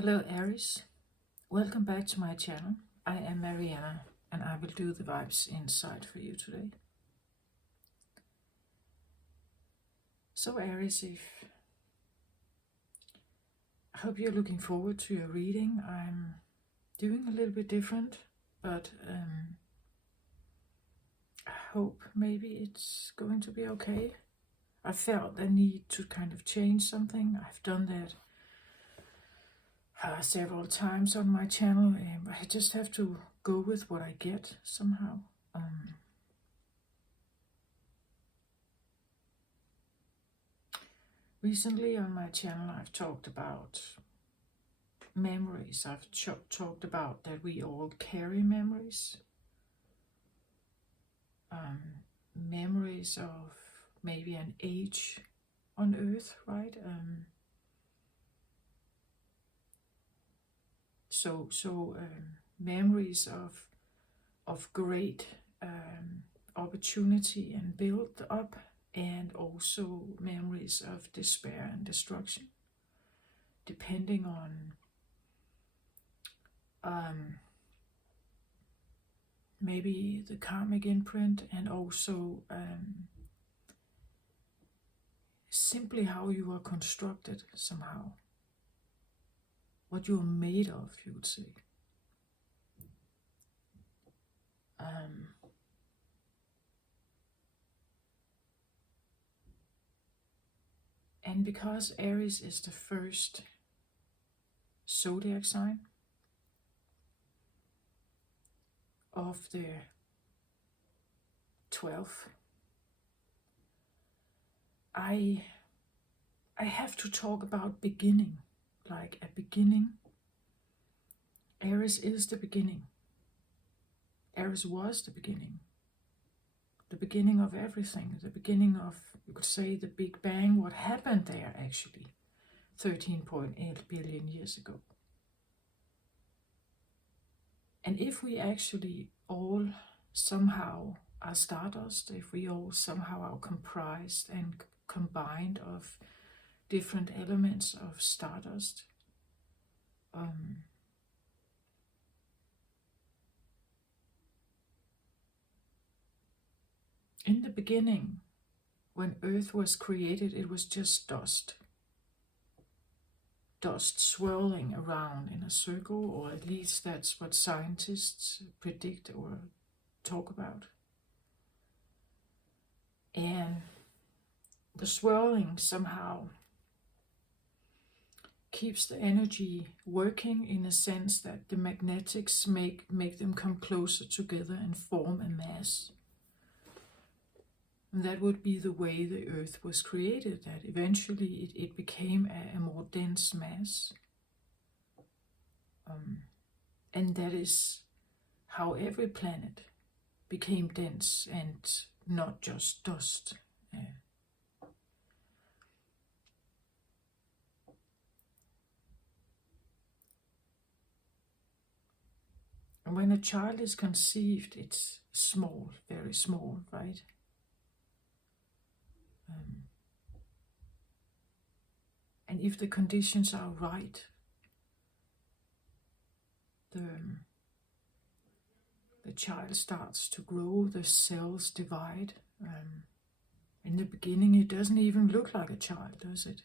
Hello Aries, welcome back to my channel. I am Mariana and I will do the vibes inside for you today. So Aries, I hope you're looking forward to your reading. I'm doing a little bit different, but I hope maybe it's going to be okay. I felt the need to kind of change something. I've done that several times on my channel. I just have to go with what I get somehow. Recently on my channel I've talked about memories. I've talked about that we all carry memories. Memories of maybe an age on earth, right? Memories of great opportunity and build up, and also memories of despair and destruction, depending on maybe the karmic imprint, and also simply how you are constructed somehow, what you're made of, you would say. And because Aries is the first zodiac sign of the 12, I have to talk about beginning, like a beginning. Aries is the beginning. Aries was the beginning of everything, the beginning of, you could say, the Big Bang, what happened there actually 13.8 billion years ago. And if we actually all somehow are stardust, if we all somehow are comprised and combined of different elements of stardust, in the beginning, when Earth was created, it was just dust. Dust swirling around in a circle, or at least that's what scientists predict or talk about. And the swirling somehow keeps the energy working, in a sense that the magnetics make them come closer together and form a mass. And that would be the way the Earth was created, that eventually it became a more dense mass. And that is how every planet became dense and not just dust. And when a child is conceived, it's small, very small, right? And if the conditions are right, the child starts to grow, the cells divide. In the beginning, it doesn't even look like a child, does it?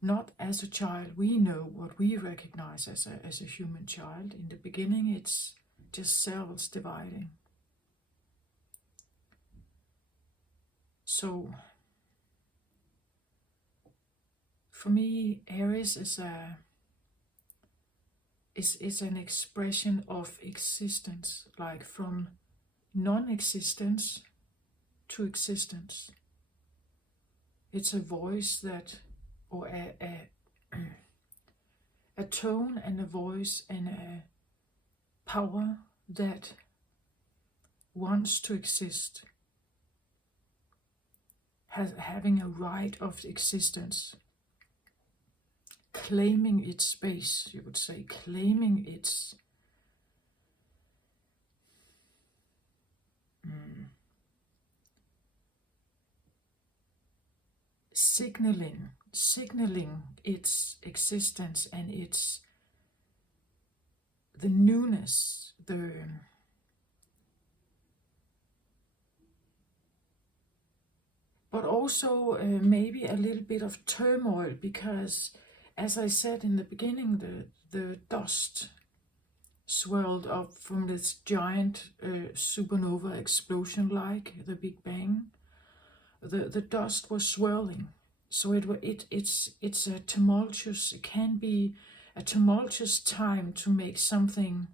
Not as a child. We know what we recognize as a human child. In the beginning, it's just cells dividing. So, for me, Aries is an expression of existence, like from non-existence to existence. It's a voice that, or a tone and a voice and a power that wants to exist, having a right of existence, claiming its space, you would say, claiming its signaling its existence and its the newness, but also maybe a little bit of turmoil, because as I said in the beginning, the dust swirled up from this giant supernova explosion, like the Big Bang. The dust was swirling, so it's a tumultuous. It can be a tumultuous time to make something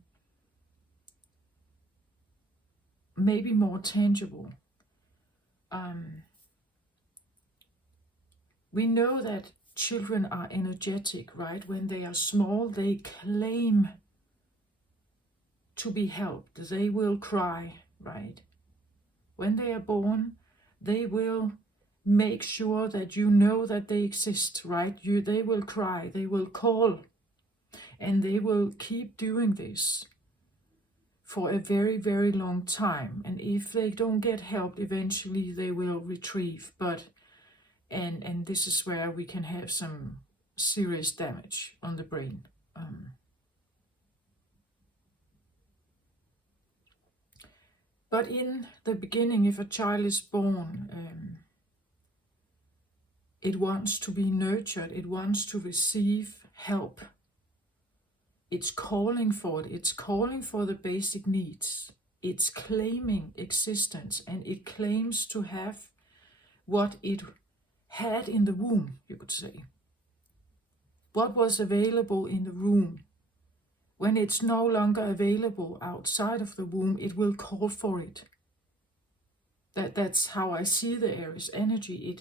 maybe more tangible. We know that children are energetic, right? When they are small, they claim to be helped. They will cry, right? When they are born, they will make sure that you know that they exist, right? They will cry, they will call, and they will keep doing this for a very, very long time. And if they don't get help, eventually they will retrieve. But and this is where we can have some serious damage on the brain. But in the beginning, if a child is born, it wants to be nurtured, it wants to receive help. It's calling for it, it's calling for the basic needs. It's claiming existence, and it claims to have what it had in the womb, you could say. What was available in the womb. When it's no longer available outside of the womb, it will call for it. That's how I see the Aries energy.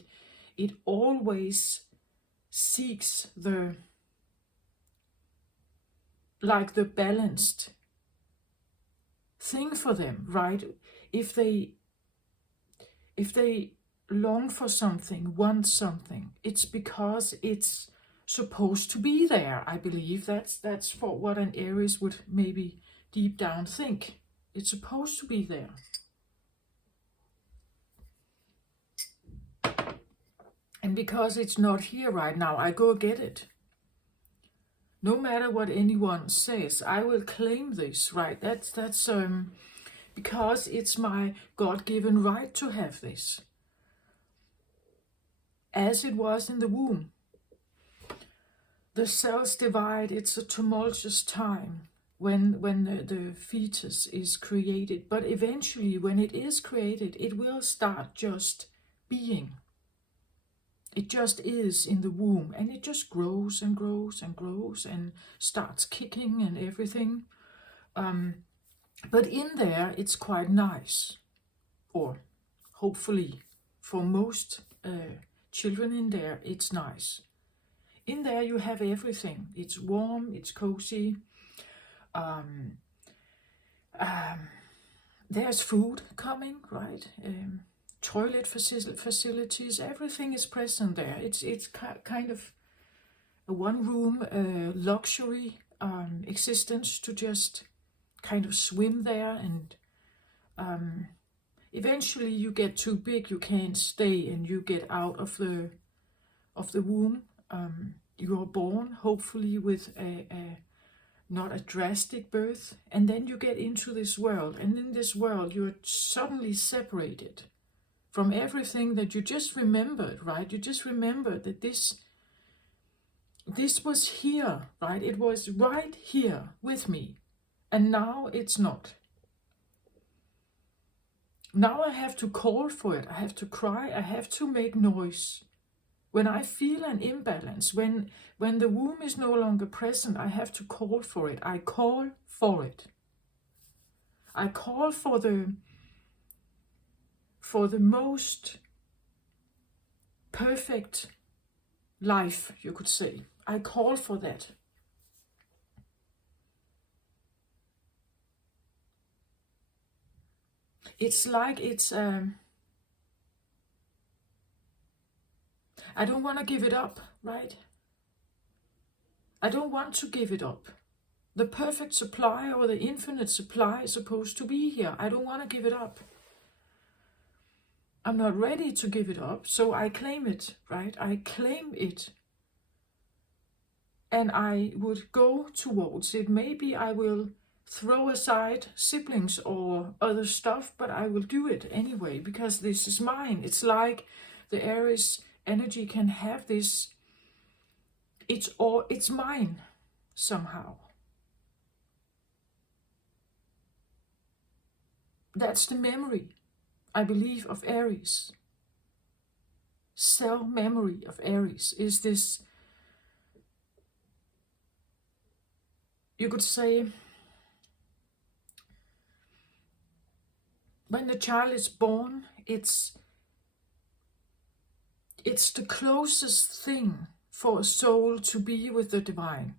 It always seeks the balanced thing for them, right? If they long for something, want something, it's because it's supposed to be there. I believe that's for what an Aries would maybe deep down think. It's supposed to be there. And because it's not here right now, I go get it. No matter what anyone says, I will claim this, right? That's because it's my God-given right to have this. As it was in the womb. The cells divide, it's a tumultuous time when the fetus is created. But eventually, when it is created, it will start just being. It just is in the womb, and it just grows and grows and grows and starts kicking and everything. But in there, it's quite nice. Or hopefully, for most children in there, it's nice. In there you have everything. It's warm, it's cozy. There's food coming, right? Toilet facilities, everything is present there. It's kind of a one-room luxury existence to just kind of swim there, and eventually you get too big, you can't stay, and you get out of the womb. You are born, hopefully with not a drastic birth, and then you get into this world, and in this world you're suddenly separated from everything that you just remembered, right? You just remembered that this was here, right? It was right here with me, and now it's not. Now I have to call for it, I have to cry, I have to make noise. When I feel an imbalance, when the womb is no longer present, I have to call for it. I call for it. I call for the most perfect life, you could say. I call for that. It's like I don't want to give it up, right? I don't want to give it up. The perfect supply or the infinite supply is supposed to be here. I don't want to give it up. I'm not ready to give it up, so I claim it, right? I claim it. And I would go towards it. Maybe I will throw aside siblings or other stuff, but I will do it anyway because this is mine. It's like the Aries energy can have this, it's mine somehow. That's the memory, I believe, of Aries. Cell memory of Aries is this, you could say, when the child is born, it's the closest thing for a soul to be with the divine.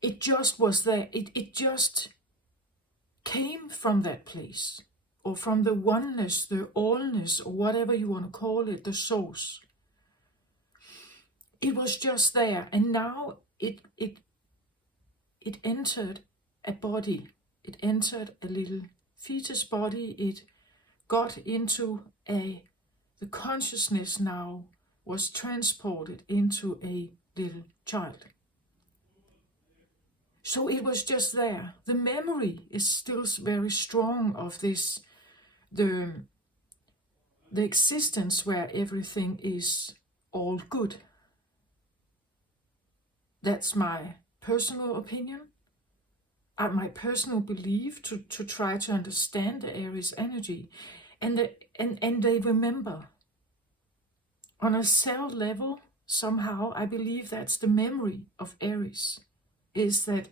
It just was there. It just came from that place, or from the oneness, the allness, or whatever you want to call it, the source. It was just there, and now it entered a body. It entered a little fetus body. It got into the consciousness now was transported into a little child. So it was just there. The memory is still very strong of this, the existence where everything is all good. That's my personal opinion, my personal belief to try to understand the Aries energy. And they remember. On a cell level, somehow, I believe that's the memory of Aries, is that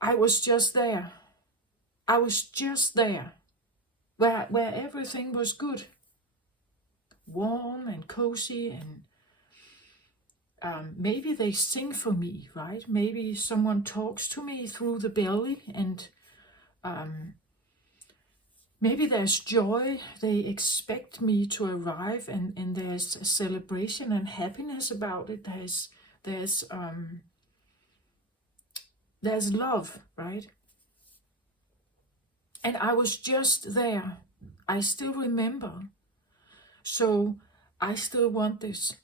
I was just there. I was just there, where everything was good, warm and cozy, and maybe they sing for me, right? Maybe someone talks to me through the belly, and maybe there's joy. They expect me to arrive, and there's a celebration and happiness about it. There's love, right? And I was just there. I still remember. So I still want this.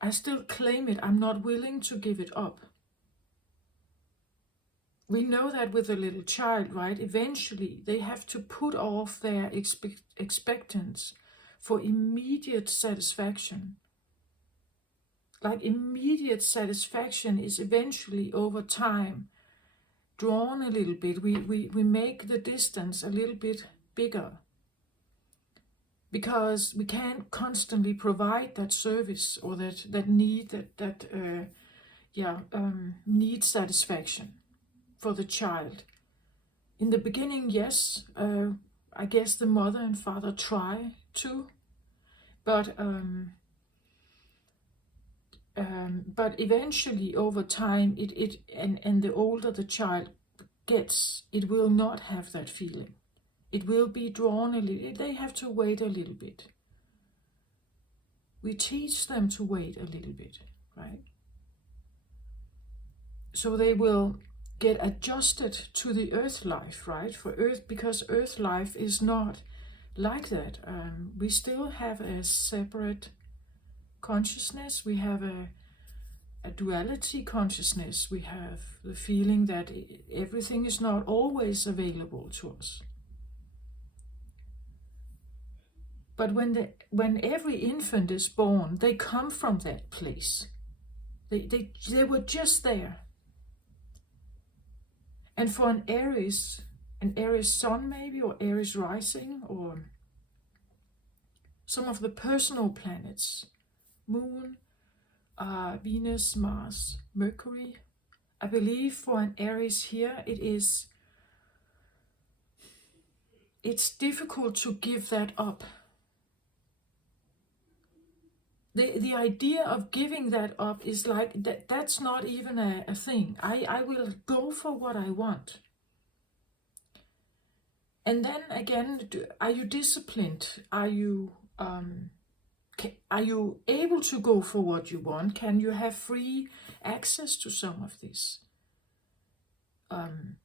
I still claim it. I'm not willing to give it up. We know that with a little child, right? Eventually, they have to put off their expectance for immediate satisfaction. Like immediate satisfaction is eventually, over time, drawn a little bit. We make the distance a little bit bigger, because we can't constantly provide that service or that need, need satisfaction for the child. In the beginning, yes, I guess the mother and father try to, but eventually, over time, and the older the child gets, it will not have that feeling. It will be drawn a little. They have to wait a little bit. We teach them to wait a little bit, right? So they will get adjusted to the earth life, right? Because earth life is not like that. We still have a separate consciousness. We have a duality consciousness. We have the feeling that everything is not always available to us. But when every infant is born, they come from that place. They were just there. And for an Aries sun maybe, or Aries rising, or some of the personal planets, Moon, Venus, Mars, Mercury, I believe for an Aries here, it's difficult to give that up. The idea of giving that up is like, that's not even a thing. I will go for what I want. And then again, are you disciplined? Are you able to go for what you want? Can you have free access to some of this?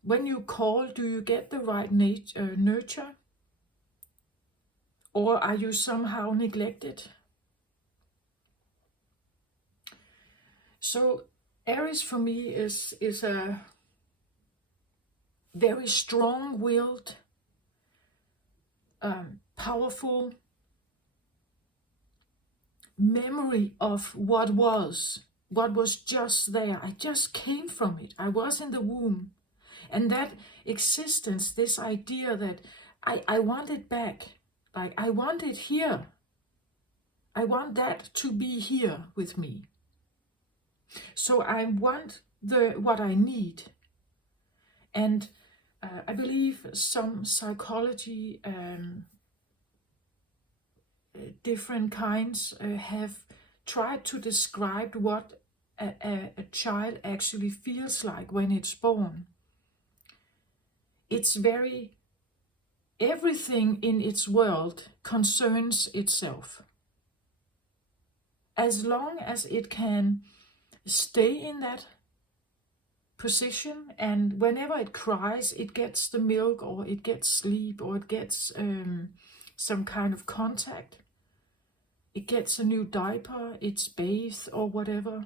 When you call, do you get the right nurture? Or are you somehow neglected? So Aries for me is a very strong-willed, powerful memory of what was just there. I just came from it. I was in the womb. And that existence, this idea that I want it back. Like, I want it here. I want that to be here with me. So I want what I need. And I believe some psychology, different kinds, have tried to describe what a child actually feels like when it's born. It's everything in its world concerns itself. As long as it can stay in that position, and whenever it cries, it gets the milk, or it gets sleep, or it gets some kind of contact, it gets a new diaper, it's bathed or whatever,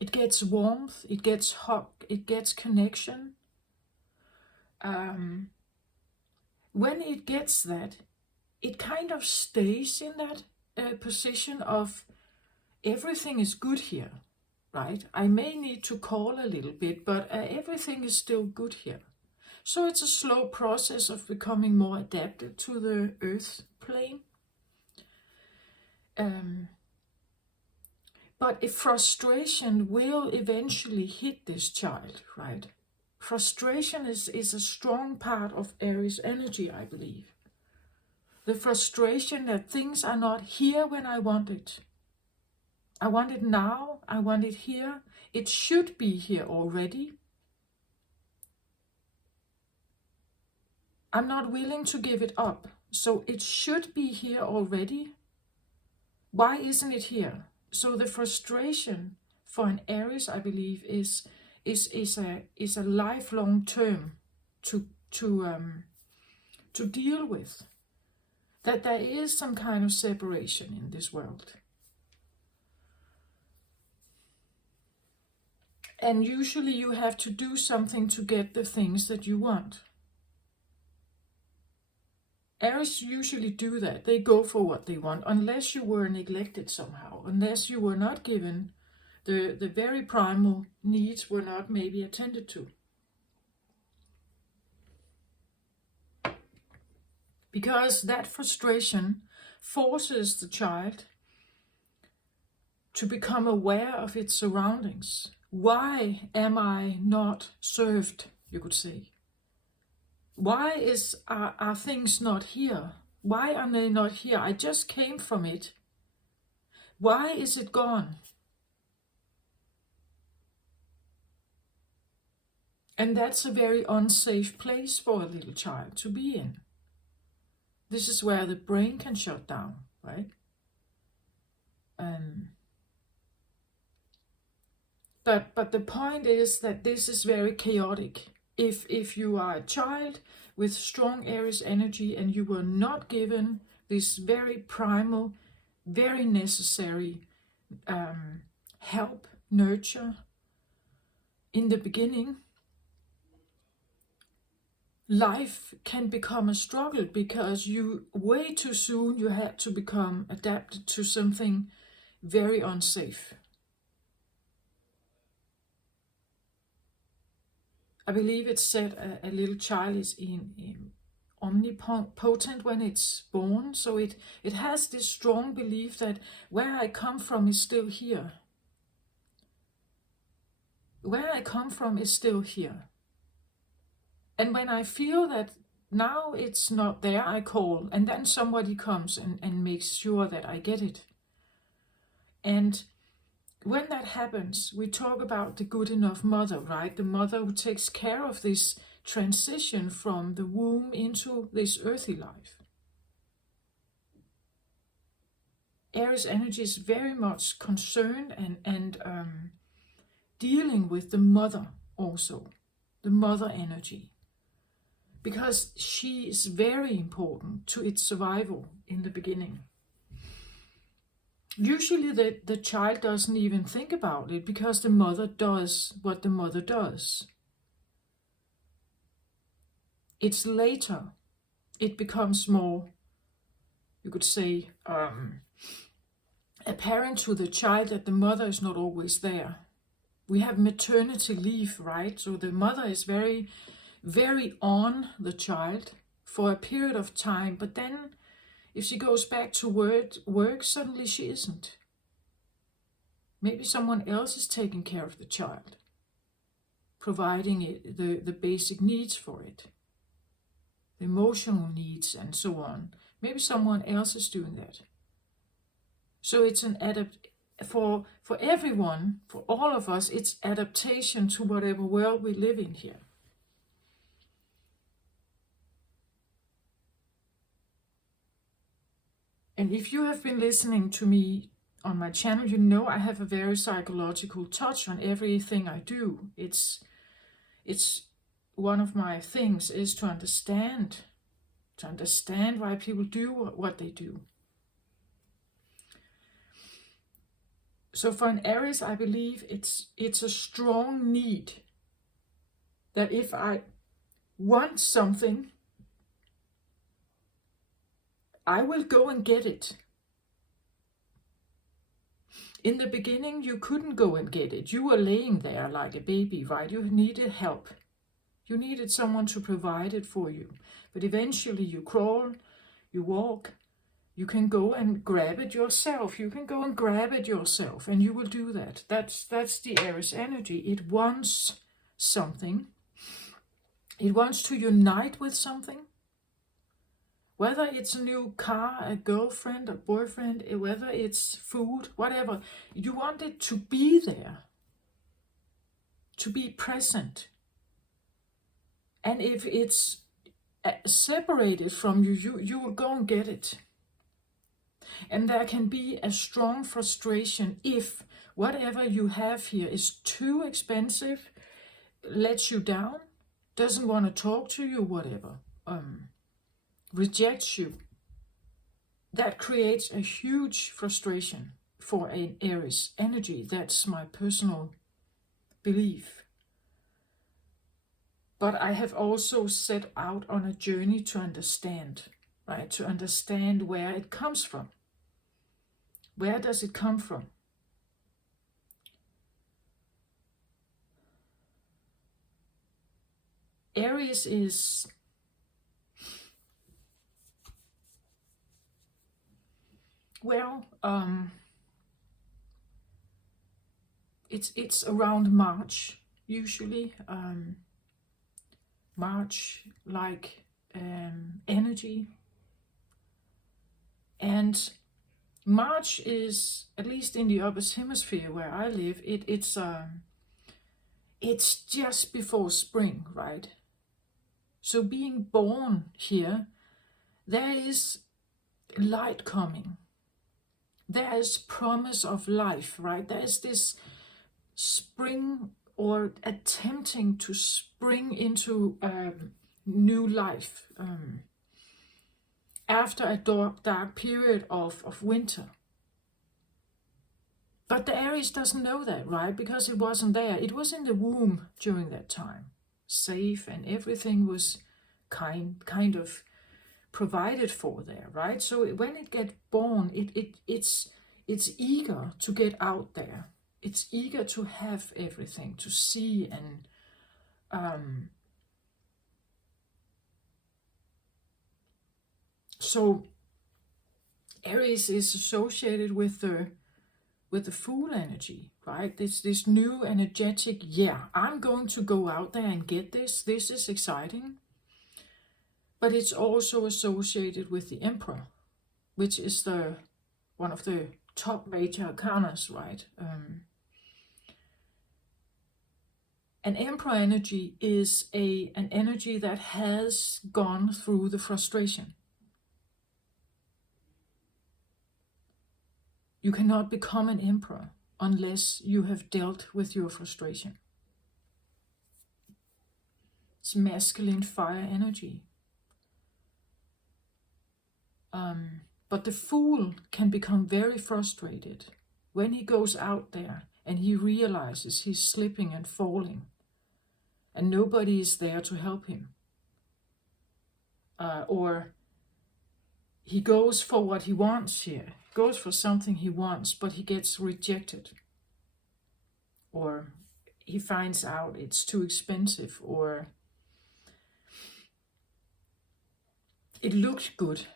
it gets warmth, it gets hug, it gets connection. When it gets that, it kind of stays in that position of everything is good here, right? I may need to call a little bit, but everything is still good here. So it's a slow process of becoming more adapted to the earth plane. But if frustration will eventually hit this child, right? Frustration is a strong part of Aries energy, I believe. The frustration that things are not here when I want it. I want it now, I want it here. It should be here already. I'm not willing to give it up, so it should be here already. Why isn't it here? So the frustration for an Aries, I believe, is a lifelong term to deal with. That there is some kind of separation in this world. And usually you have to do something to get the things that you want. Aries usually do that. They go for what they want, unless you were neglected somehow, unless you were not given the very primal needs were not maybe attended to. Because that frustration forces the child to become aware of its surroundings. Why am I not served, you could say? Why are things not here? Why are they not here? I just came from it. Why is it gone? And that's a very unsafe place for a little child to be in. This is where the brain can shut down, right? But the point is that this is very chaotic. If you are a child with strong Aries energy and you were not given this very primal, very necessary help, nurture in the beginning, life can become a struggle because you way too soon you had to become adapted to something very unsafe. I believe it's said a little child is in omnipotent when it's born, so it has this strong belief that where I come from is still here. Where I come from is still here. And when I feel that now it's not there, I call, and then somebody comes and makes sure that I get it. And when that happens, we talk about the good enough mother, right? The mother who takes care of this transition from the womb into this earthly life. Aries energy is very much concerned and dealing with the mother also, the mother energy, because she is very important to its survival in the beginning. Usually the child doesn't even think about it because the mother does what the mother does. It's later it becomes more, you could say, apparent to the child that the mother is not always there. We have maternity leave, right? So the mother is very, very on the child for a period of time, but then if she goes back to work, suddenly she isn't. Maybe someone else is taking care of the child, providing it the basic needs for it, the emotional needs and so on. Maybe someone else is doing that. So it's an for everyone, for all of us, it's adaptation to whatever world we live in here. And if you have been listening to me on my channel, you know I have a very psychological touch on everything I do. It's one of my things is to understand why people do what they do. So for an Aries, I believe it's a strong need that if I want something, I will go and get it. In the beginning, you couldn't go and get it. You were laying there like a baby, right? You needed help. You needed someone to provide it for you. But eventually you crawl, you walk, you can go and grab it yourself. You can go and grab it yourself, and you will do that. That's the Aries energy. It wants something. It wants to unite with something. Whether it's a new car, a girlfriend, a boyfriend, whether it's food, whatever. You want it to be there, to be present. And if it's separated from you, you will go and get it. And there can be a strong frustration if whatever you have here is too expensive, lets you down, doesn't want to talk to you, whatever, rejects you. That creates a huge frustration for an Aries energy. That's my personal belief. But I have also set out on a journey to understand, right? To understand where it comes from. Where does it come from? Aries is it's around March usually. March like energy, and March is, at least in the upper hemisphere where I live, it's just before spring, right? So being born here, there is light coming. There is promise of life, right? There is this spring, or attempting to spring into new life after a dark period of winter. But the Aries doesn't know that, right? Because it wasn't there. It was in the womb during that time, safe, and everything was kind of provided for there, right? So when it gets born, it's eager to get out there. It's eager to have everything, to see, and so Aries is associated with the Fool energy, right? This new energetic, yeah, I'm going to go out there and get this. This is exciting. But it's also associated with the Emperor, which is one of the top major arcanas, right? An Emperor energy is an energy that has gone through the frustration. You cannot become an emperor unless you have dealt with your frustration. It's masculine fire energy. But the Fool can become very frustrated when he goes out there and he realizes he's slipping and falling and nobody is there to help him. Or he goes for what he wants here, goes for something he wants, but he gets rejected. Or he finds out it's too expensive, or it looked good,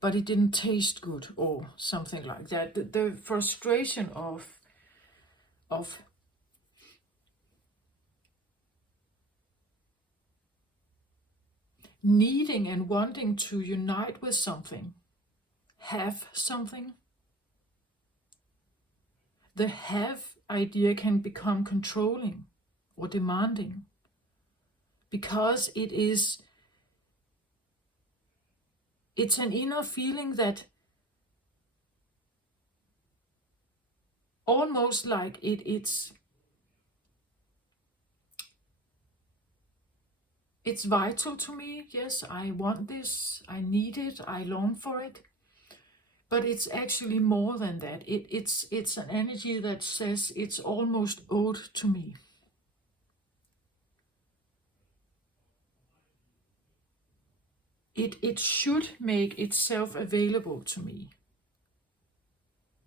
but it didn't taste good, or something like that. The frustration of needing and wanting to unite with something, have something. The have idea can become controlling or demanding because it's an inner feeling that almost like it's vital to me. Yes, I want this, I need it, I long for it. But it's actually more than that. It's an energy that says it's almost owed to me. It should make itself available to me.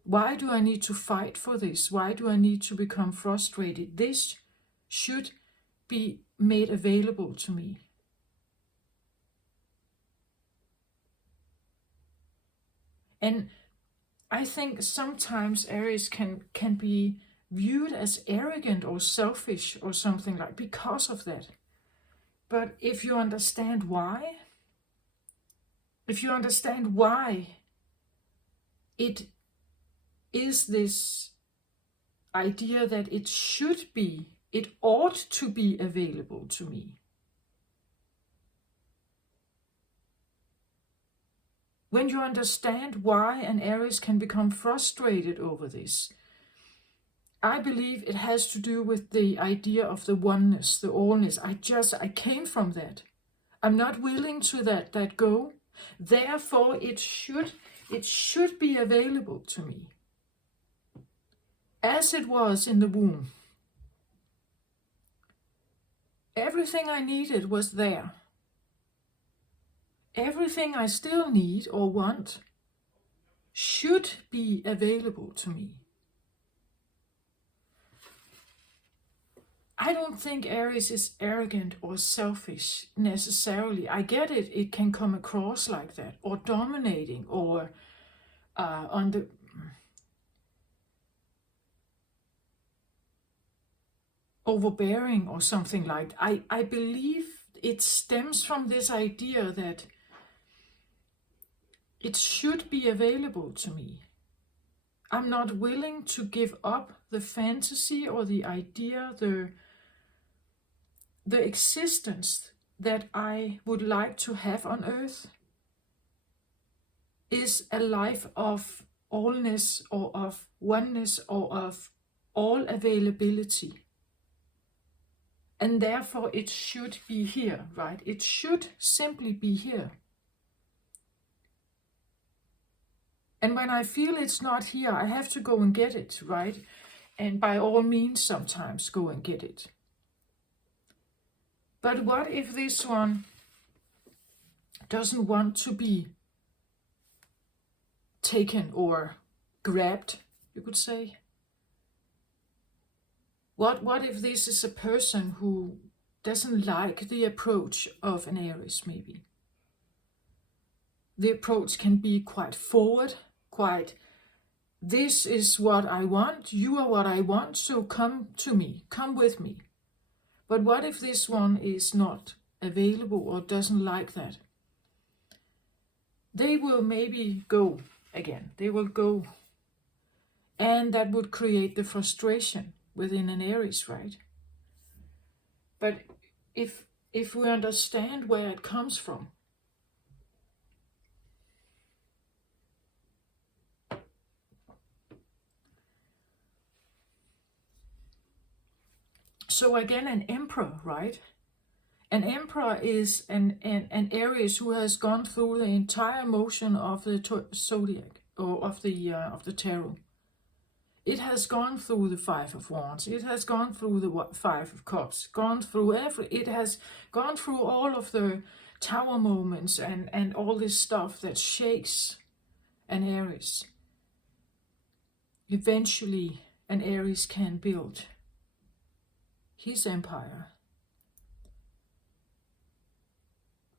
Why do I need to fight for this? Why do I need to become frustrated? This should be made available to me. And I think sometimes Aries can be viewed as arrogant or selfish or something like because of that. But if you understand why, it is this idea that it ought to be available to me. When you understand why an Aries can become frustrated over this, I believe it has to do with the idea of the oneness, the allness. I came from that. I'm not willing to let that go. Therefore, it should be available to me. As it was in the womb. Everything I needed was there. Everything I still need or want should be available to me. I don't think Aries is arrogant or selfish necessarily. I get it, it can come across like that, or dominating, or overbearing or something like that. I believe it stems from this idea that it should be available to me. I'm not willing to give up the fantasy or the idea, the existence that I would like to have on earth is a life of allness or of oneness or of all availability. And therefore it should be here, right? It should simply be here. And when I feel it's not here, I have to go and get it, right? And by all means, sometimes go and get it. But what if this one doesn't want to be taken or grabbed, you could say? What if this is a person who doesn't like the approach of an Aries, maybe? The approach can be quite forward, quite, this is what I want, you are what I want, so come to me, come with me. But what if this one is not available or doesn't like that? They will maybe go again. They will go. And that would create the frustration within an Aries, right? But if we understand where it comes from, So again, an emperor, right? An emperor is an Aries who has gone through the entire motion of the zodiac, or of the tarot. It has gone through the Five of Wands. It has gone through the Five of Cups. It has gone through all of the tower moments and all this stuff that shakes an Aries. Eventually, an Aries can build his empire.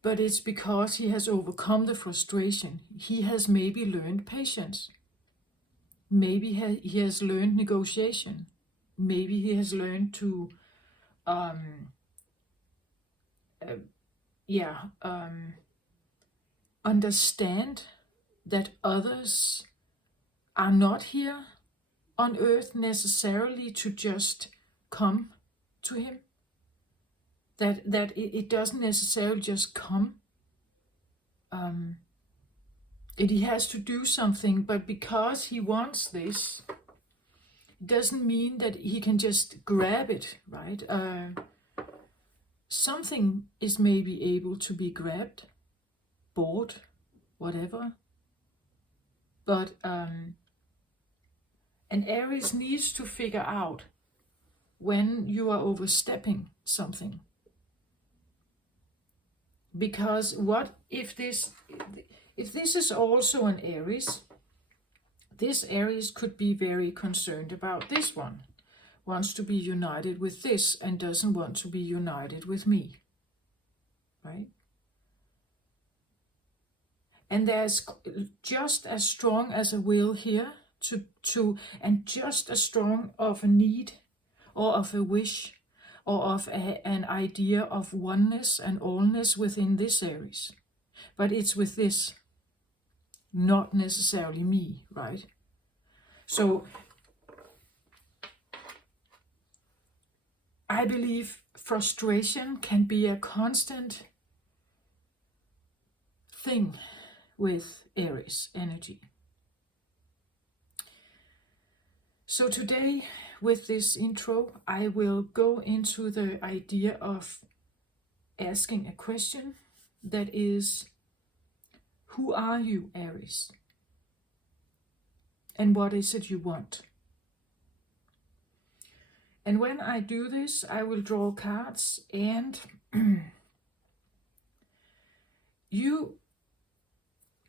But it's because he has overcome the frustration. He has maybe learned patience. Maybe he has learned negotiation. Maybe he has learned to, um, uh, understand that others are not here on earth necessarily to just come to him. That it doesn't necessarily just come. He has to do something, but because he wants this, it doesn't mean that he can just grab it, right? Something is maybe able to be grabbed, bought, whatever. But an Aries needs to figure out when you are overstepping something. Because what if this is also an Aries, this Aries could be very concerned about this one, wants to be united with this and doesn't want to be united with me, right? And there's just as strong as a will here to and just as strong of a need or of a wish or of an idea of oneness and allness within this Aries. But it's with this, not necessarily me, right? So I believe frustration can be a constant thing with Aries energy. So today, with this intro, I will go into the idea of asking a question that is, who are you, Aries? And what is it you want? And when I do this, I will draw cards, and you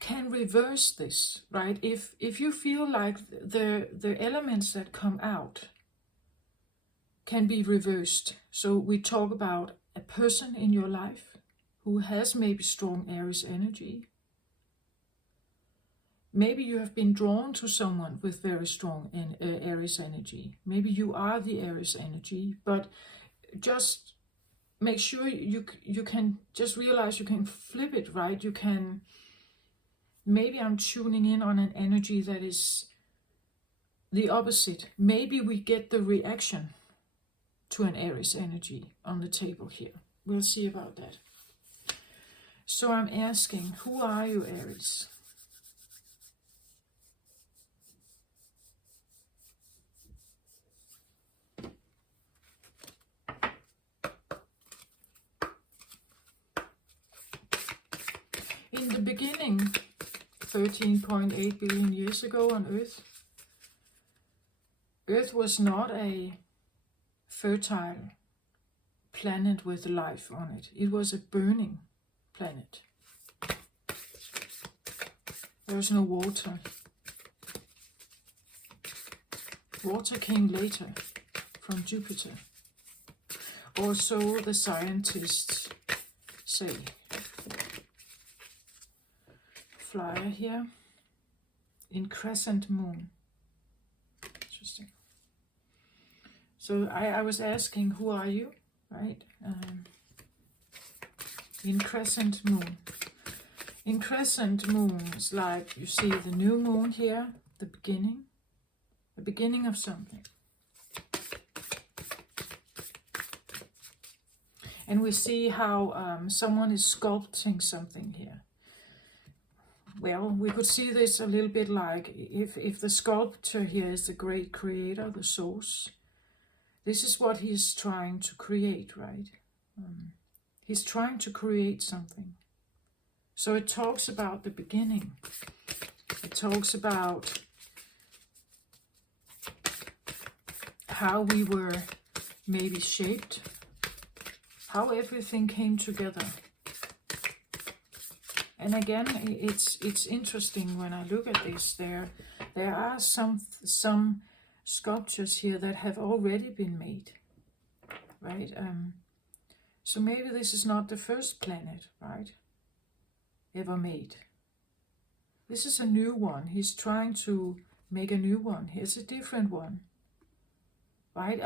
can reverse this, right? If you feel like the elements that come out can be reversed. So we talk about a person in your life who has maybe strong Aries energy. Maybe you have been drawn to someone with very strong Aries energy. Maybe you are the Aries energy, but just make sure you can just realize you can flip it, right? You can, maybe I'm tuning in on an energy that is the opposite. Maybe we get the reaction to an Aries energy on the table here. We'll see about that. So I'm asking, who are you, Aries? In the beginning, 13.8 billion years ago on Earth, Earth was not a fertile planet with life on it. It was a burning planet. There was no water. Water came later from Jupiter. Or so the scientists say. Flyer here in crescent moon. Interesting. So I was asking, who are you, right? In crescent moon. In crescent moons, like you see the new moon here, the beginning of something. And we see how someone is sculpting something here. Well, we could see this a little bit like if the sculptor here is the great creator, the source, This is what he's trying to create, right? He's trying to create something. So it talks about the beginning. It talks about how we were maybe shaped, how everything came together. And again, it's interesting when I look at this. There are some sculptures here that have already been made, right? So maybe this is not the first planet, right, ever made. This is a new one. He's trying to make a new one. Here's a different one, right?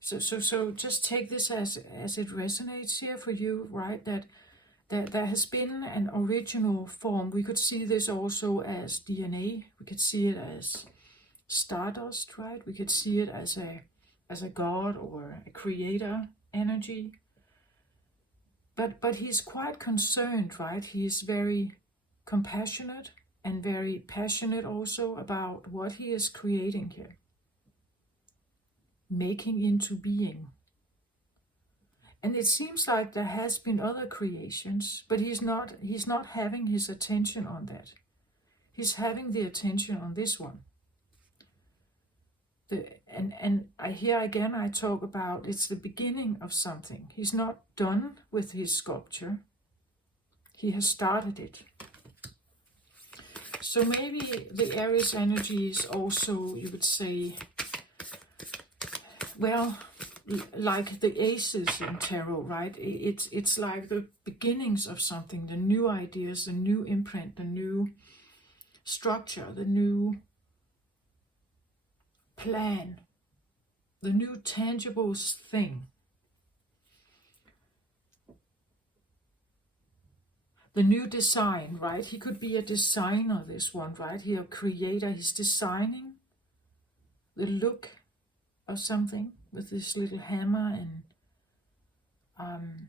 So just take this as it resonates here for you, right? That there has been an original form. We could see this also as DNA. We could see it as stardust, right? We could see it as a god or a creator energy. But he's quite concerned, right? He's very compassionate and very passionate also about what he is creating here, making into being. And it seems like there has been other creations, but he's not having his attention on that. He's having the attention on this one. Here again I talk about it's the beginning of something. He's not done with his sculpture. He has started it. So maybe the Aries energy is also, you would say, well, like the aces in tarot, right? It's like the beginnings of something, the new ideas, the new imprint, the new structure, the new plan, the new tangible thing. The new design, right? He could be a designer, this one, right? He a creator. He's designing the look of something with this little hammer and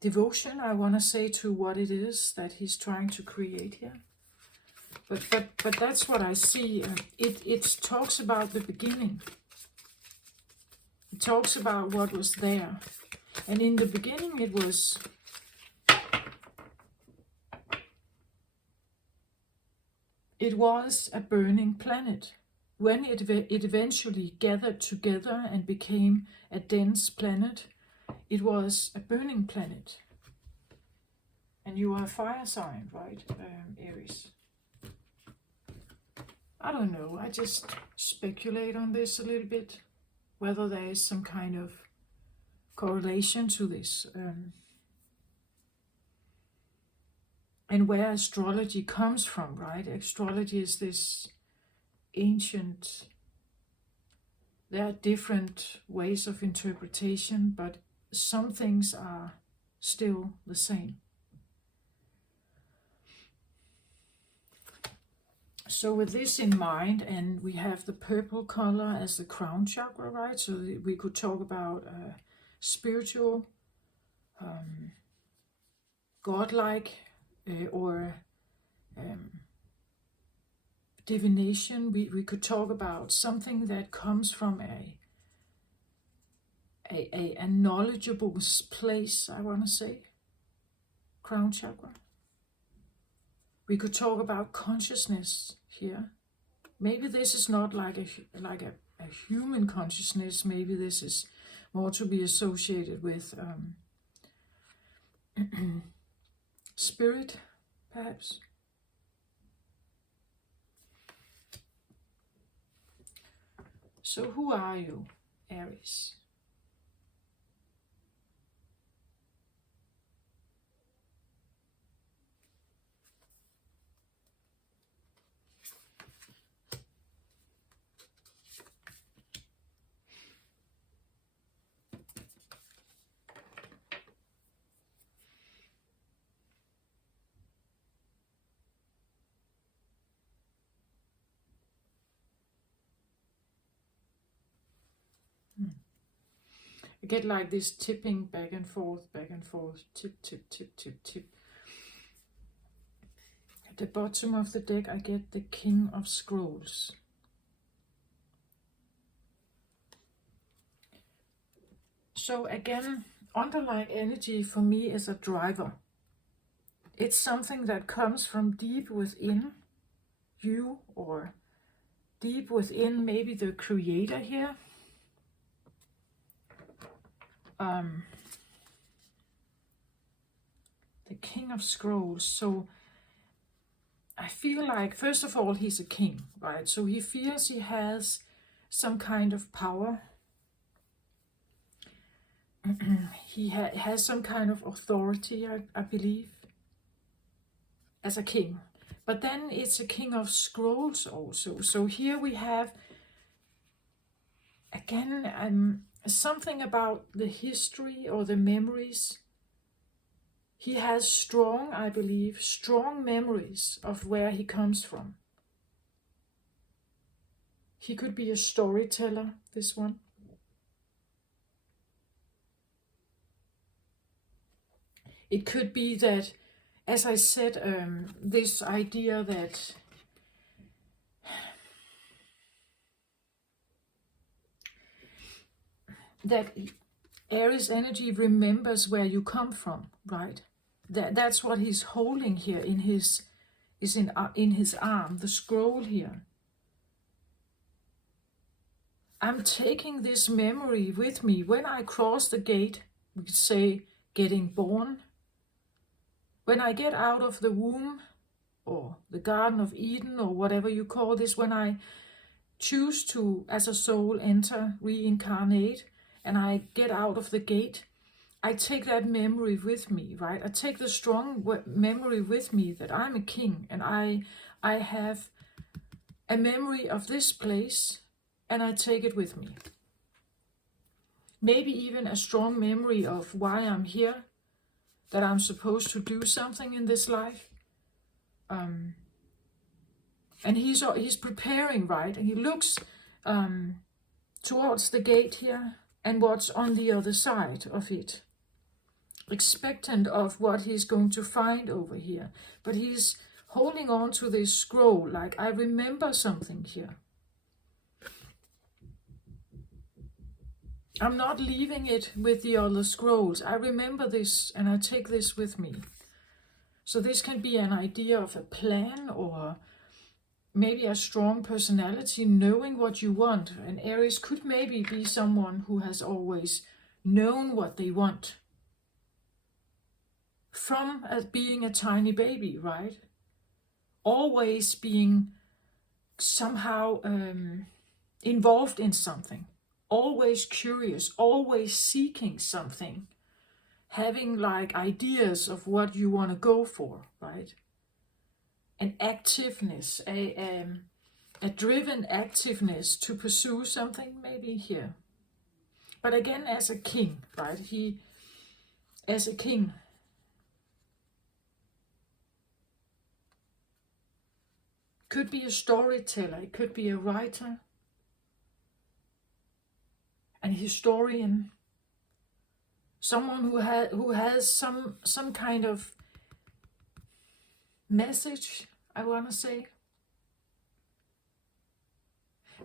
devotion, I want to say, to what it is that he's trying to create here. But that's what I see. It talks about the beginning. It talks about what was there. And in the beginning it was a burning planet. When it eventually gathered together and became a dense planet, it was a burning planet. And you are a fire sign, right, Aries? I don't know, I just speculate on this a little bit, whether there is some kind of correlation to this. And where astrology comes from, right? Astrology is this ancient, there are different ways of interpretation, but some things are still the same. So with this in mind, and we have the purple color as the crown chakra, right? So we could talk about spiritual, godlike, or divination. We could talk about something that comes from a knowledgeable place, I want to say, crown chakra. We could talk about consciousness here. Maybe this is not like a human consciousness. Maybe this is more to be associated with spirit, perhaps. So who are you, Aries? I get like this tipping back and forth, tip, tip, tip, tip, tip. At the bottom of the deck, I get the King of Scrolls. So again, underlying energy for me is a driver. It's something that comes from deep within you, or deep within maybe the creator here. The King of Scrolls. So I feel like, first of all, he's a king, right? So he feels he has some kind of power. He has some kind of authority, I believe, as a king. But then it's a King of Scrolls also. So here we have, again, something about the history or the memories. He has strong, I believe, strong memories of where he comes from. He could be a storyteller, this one. It could be that, as I said, this idea that Aries energy remembers where you come from, right? That's what he's holding here in his arm, the scroll here. I'm taking this memory with me when I cross the gate. We could say getting born. When I get out of the womb, or the Garden of Eden, or whatever you call this, when I choose to, as a soul, enter, reincarnate, and I get out of the gate, I take that memory with me, right? I take the strong memory with me that I'm a king, and I have a memory of this place, and I take it with me. Maybe even a strong memory of why I'm here, that I'm supposed to do something in this life. And he's preparing, right? And he looks towards the gate here and what's on the other side of it, expectant of what he's going to find over here. But he's holding on to this scroll, like, I remember something here. I'm not leaving it with the other scrolls. I remember this and I take this with me. So this can be an idea of a plan, or maybe a strong personality, knowing what you want. And Aries could maybe be someone who has always known what they want. From being a tiny baby, right? Always being somehow involved in something. Always curious, always seeking something, having like ideas of what you want to go for, right? An activeness, a driven activeness to pursue something, maybe here. But again, as a king, right? As a king, could be a storyteller, it could be a writer, an historian, someone who has some kind of message, I want to say.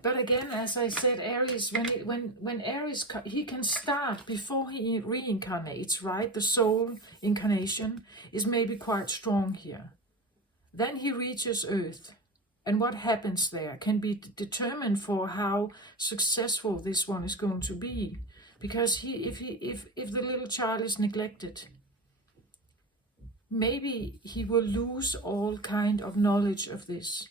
But again, as I said, Aries, when Aries, he can start before he reincarnates, right? The soul incarnation is maybe quite strong here. Then he reaches Earth. And what happens there can be determined for how successful this one is going to be. Because if the little child is neglected, maybe he will lose all kind of knowledge of this.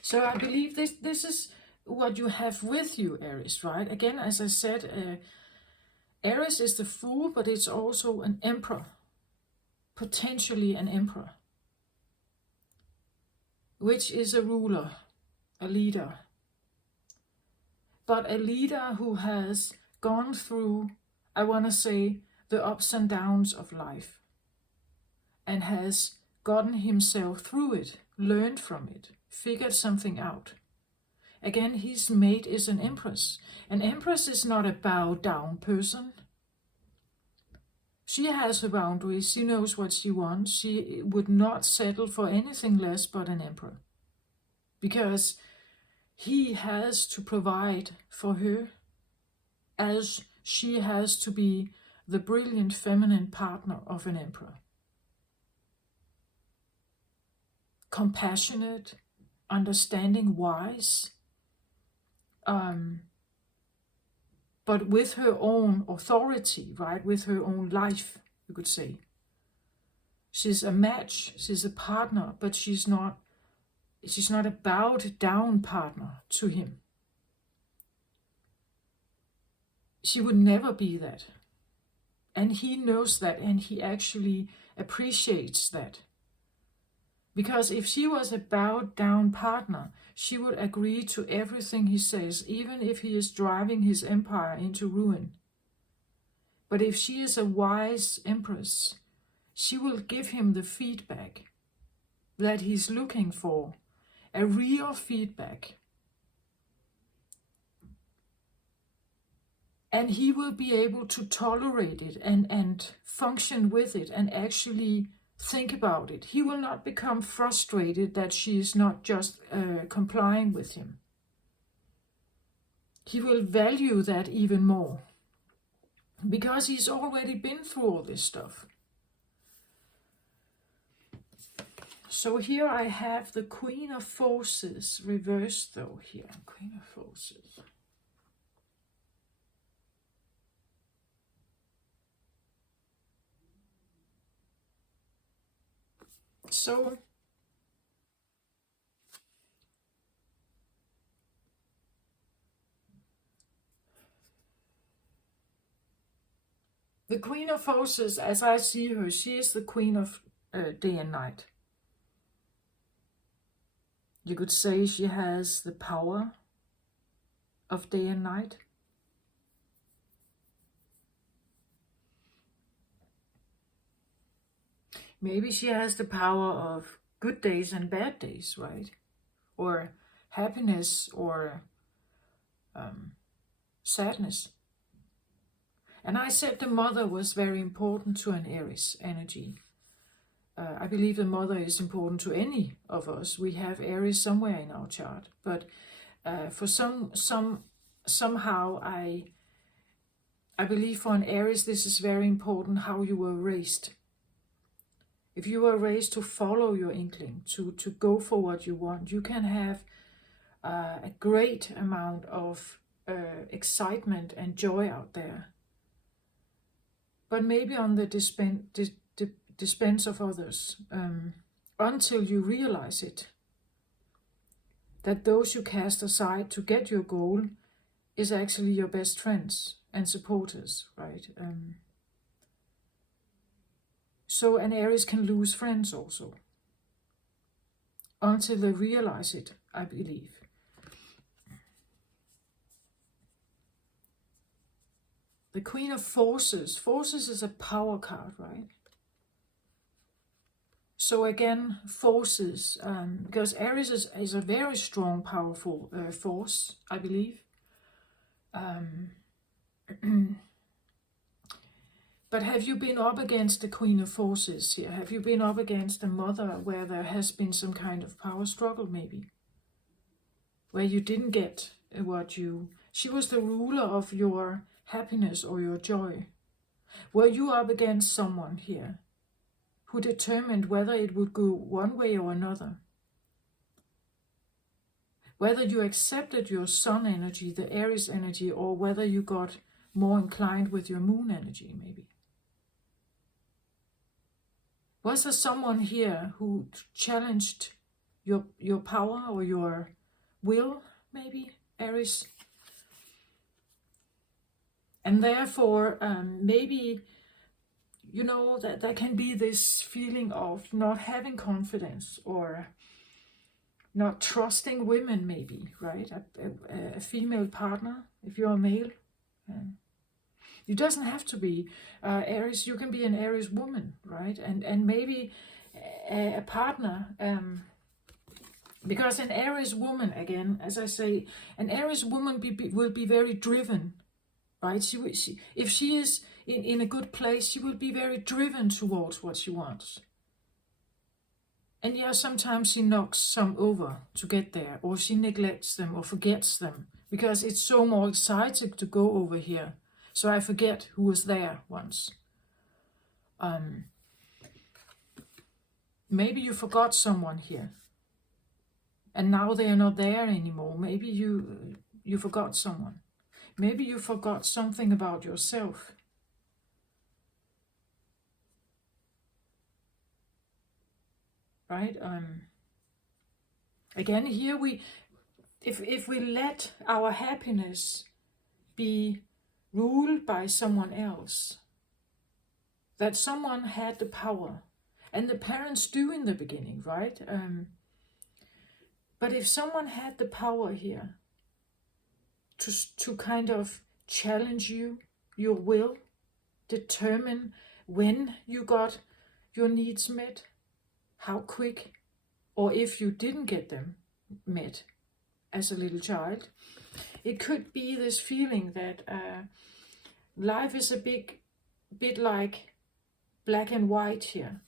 So I believe this is what you have with you, Aries, right? Again, as I said, Aries is the Fool, but it's also an emperor, potentially an emperor, which is a ruler, a leader. But a leader who has gone through, I want to say, the ups and downs of life, and has gotten himself through it, learned from it, figured something out. Again, his mate is an empress. An empress is not a bow-down person. She has her boundaries, she knows what she wants. She would not settle for anything less but an emperor. Because he has to provide for her, as she has to be the brilliant feminine partner of an emperor. Compassionate, understanding, wise, but with her own authority, right? With her own life, you could say. She's a match, she's a partner, but she's not a bowed down partner to him. She would never be that. And he knows that, and he actually appreciates that. Because if she was a bowed down partner, she would agree to everything he says, even if he is driving his empire into ruin. But if she is a wise empress, she will give him the feedback that he's looking for, a real feedback. And he will be able to tolerate it and function with it and actually think about it. He will not become frustrated that she is not just complying with him. He will value that even more, because he's already been through all this stuff. So here I have the Queen of Forces reversed though here. Queen of Forces. So the Queen of Forces, as I see her, she is the queen of day and night. You could say she has the power of day and night. Maybe she has the power of good days and bad days, right? Or happiness or sadness. And I said the mother was very important to an Aries energy. I believe the mother is important to any of us. We have Aries somewhere in our chart, but for somehow I believe for an Aries this is very important, how you were raised. If you were raised to follow your inkling, to go for what you want, you can have a great amount of excitement and joy out there. But maybe on the dispense of others, until you realize it, that those you cast aside to get your goal is actually your best friends and supporters, right? So an Aries can lose friends also, until they realize it, I believe. The Queen of Forces. Forces is a power card, right? So again, forces, because Aries is a very strong, powerful force, I believe. But have you been up against the Queen of Forces here? Have you been up against a mother where there has been some kind of power struggle maybe? Where you didn't get what you... She was the ruler of your happiness or your joy. Were you up against someone here who determined whether it would go one way or another? Whether you accepted your sun energy, the Aries energy, or whether you got more inclined with your moon energy maybe? Was there someone here who challenged your power or your will, maybe, Aries? And therefore, maybe, you know, that there can be this feeling of not having confidence or not trusting women, maybe, right? A female partner, if you're a male. It doesn't have to be Aries. You can be an Aries woman, right? And maybe a partner, because an Aries woman, again, as I say, an Aries woman will be very driven, right? If she is in a good place, she will be very driven towards what she wants. And yeah, sometimes she knocks some over to get there, or she neglects them or forgets them, because it's so more exciting to go over here. So I forget who was there once. Maybe you forgot someone here, and now they are not there anymore. Maybe you forgot someone. Maybe you forgot something about yourself. Right? Again, here if we let our happiness be ruled by someone else, that someone had the power, and the parents do in the beginning, right? But if someone had the power here to kind of challenge you, your will, determine when you got your needs met, how quick, or if you didn't get them met as a little child, it could be this feeling that life is a bit like black and white here.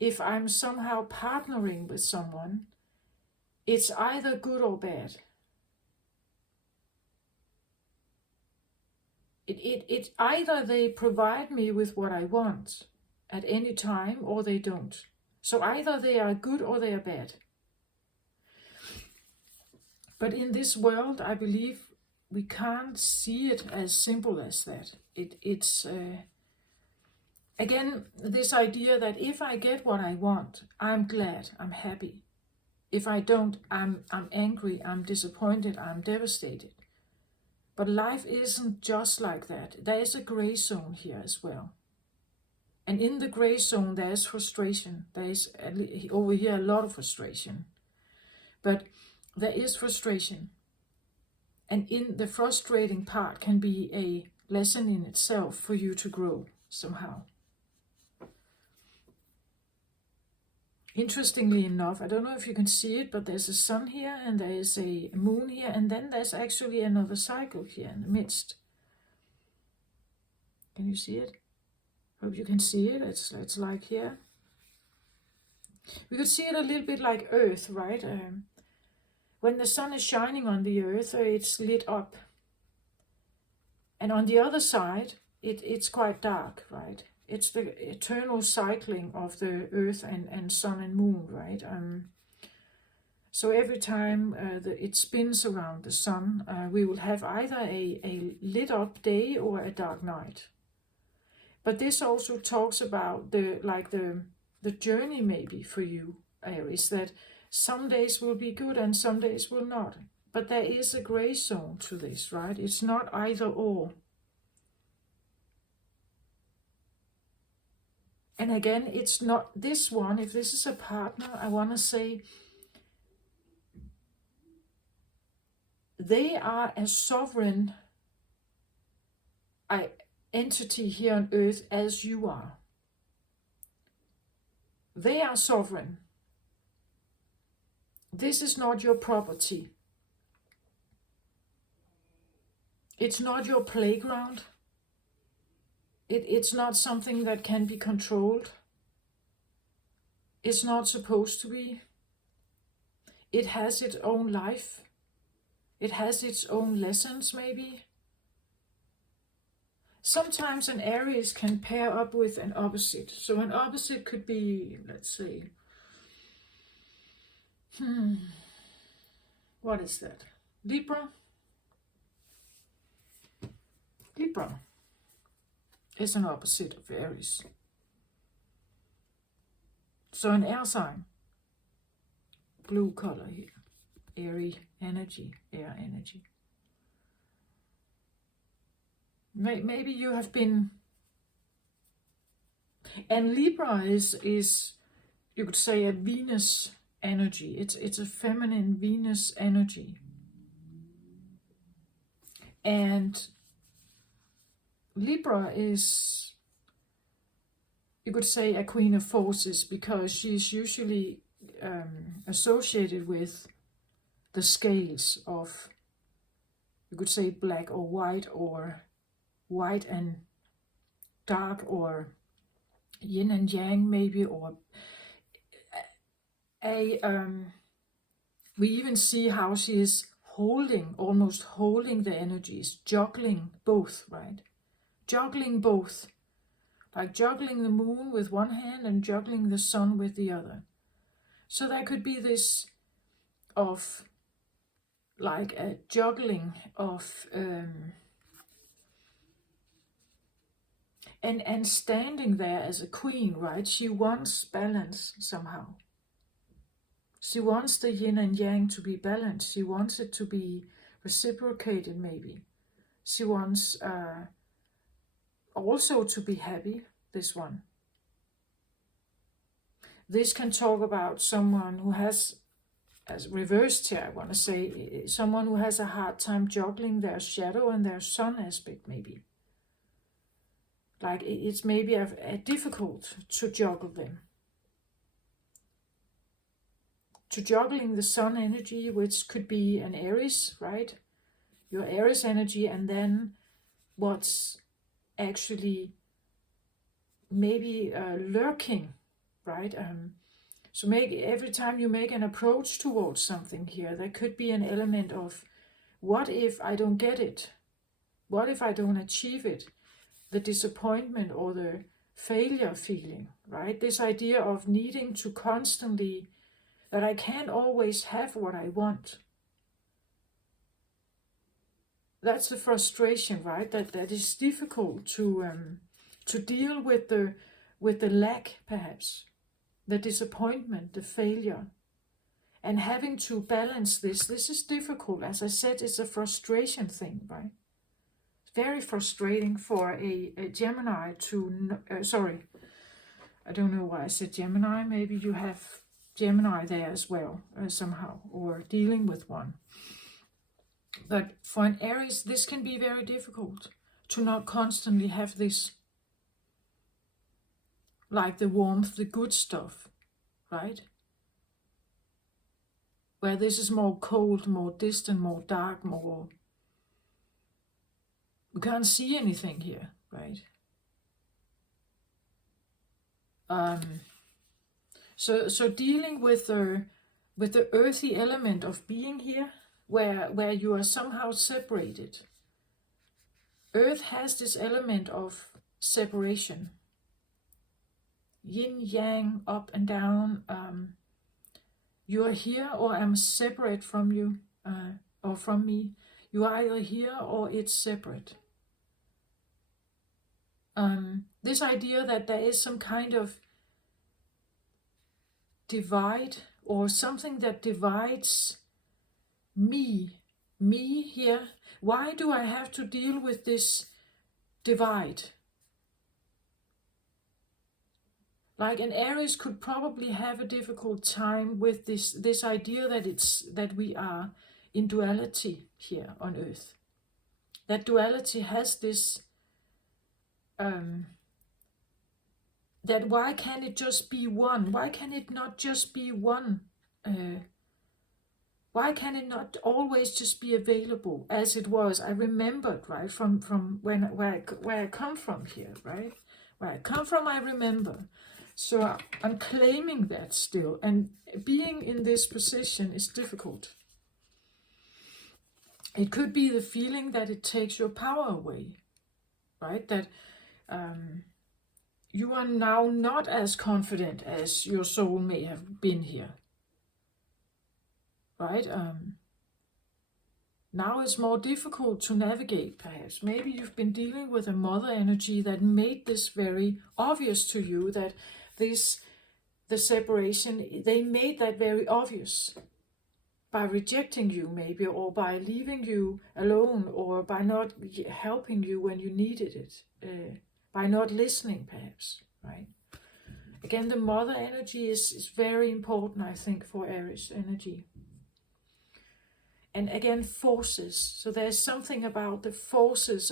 If I'm somehow partnering with someone, it's either good or bad. It either they provide me with what I want at any time, or they don't. So either they are good or they are bad. But in this world, I believe we can't see it as simple as that. It's again this idea that if I get what I want, I'm glad, I'm happy. If I don't, I'm angry, I'm disappointed, I'm devastated. But life isn't just like that. There is a gray zone here as well. And in the gray zone, there is frustration. There is over here a lot of frustration. But there is frustration. And in the frustrating part can be a lesson in itself for you to grow somehow. Interestingly enough, I don't know if you can see it, but there's a sun here and there is a moon here, and then there's actually another cycle here in the midst. Can you see it? Hope you can see it. It's like here. We could see it a little bit like Earth, right? When the sun is shining on the Earth, it's lit up. And on the other side, it's quite dark, right? It's the eternal cycling of the Earth and Sun and Moon, right? So every time it spins around the Sun, we will have either a lit up day or a dark night. But this also talks about the journey maybe for you, Aries, that some days will be good and some days will not. But there is a gray zone to this, right? It's not either or. And again, it's not this one. If this is a partner, I want to say they are as sovereign entity here on Earth as you are. They are sovereign. This is not your property. It's not your playground. It's not something that can be controlled. It's not supposed to be. It has its own life. It has its own lessons, maybe. Sometimes an Aries can pair up with an opposite. So an opposite could be, let's say, what is that? Libra? Libra is an opposite of Aries. So an air sign, blue color here, airy energy, air energy. Maybe you have been, and Libra is you could say a Venus energy. It's a feminine Venus energy. And Libra is, you could say, a queen of forces, because she's usually associated with the scales of, you could say, black or white and dark, or yin and yang maybe, or we even see how she is almost holding the energies, juggling both, right? Juggling both, like juggling the moon with one hand and juggling the sun with the other. So there could be this of like a juggling of and standing there as a queen, right? She wants balance somehow. She wants the yin and yang to be balanced. She wants it to be reciprocated, maybe. She wants also to be happy, this one. This can talk about someone who has, as reversed here, I want to say, someone who has a hard time juggling their shadow and their sun aspect, maybe. Like it's maybe a difficult to juggle them. To juggling the sun energy, which could be an Aries, right? Your Aries energy, and then what's actually maybe lurking, right? So every time you make an approach towards something here, there could be an element of, what if I don't get it? What if I don't achieve it? The disappointment or the failure feeling, right? This idea of needing to constantly, that I can't always have what I want. That's the frustration, right? That is difficult to deal with the lack, perhaps, the disappointment, the failure, and having to balance this. This is difficult. As I said, it's a frustration thing, right? It's very frustrating for a Gemini to, sorry, I don't know why I said Gemini. Maybe you have Gemini there as well, somehow, or dealing with one. But for an Aries, this can be very difficult to not constantly have this, like the warmth, the good stuff, right? Where this is more cold, more distant, more dark, more... We can't see anything here, right? So dealing with the earthy element of being here, where you are somehow separated. Earth has this element of separation. Yin, yang, up and down. You are here or I'm separate from you, or from me. You are either here or it's separate. This idea that there is some kind of divide or something that divides me here. Why do I have to deal with this divide? Like an Aries could probably have a difficult time with this idea that we are in duality here on Earth. That duality has this, that why can't it just be one? Why can it not just be one? Why can it not always just be available as it was? I remembered, right, from where I come from here, right? Where I come from, I remember. So I'm claiming that still, and being in this position is difficult. It could be the feeling that it takes your power away, right? That you are now not as confident as your soul may have been here, right? Now it's more difficult to navigate, perhaps. Maybe you've been dealing with a mother energy that made this very obvious to you, that the separation, they made that very obvious by rejecting you, maybe, or by leaving you alone, or by not helping you when you needed it, by not listening, perhaps, right? Again, the mother energy is very important, I think, for Aries energy. And again, forces. So there's something about the forces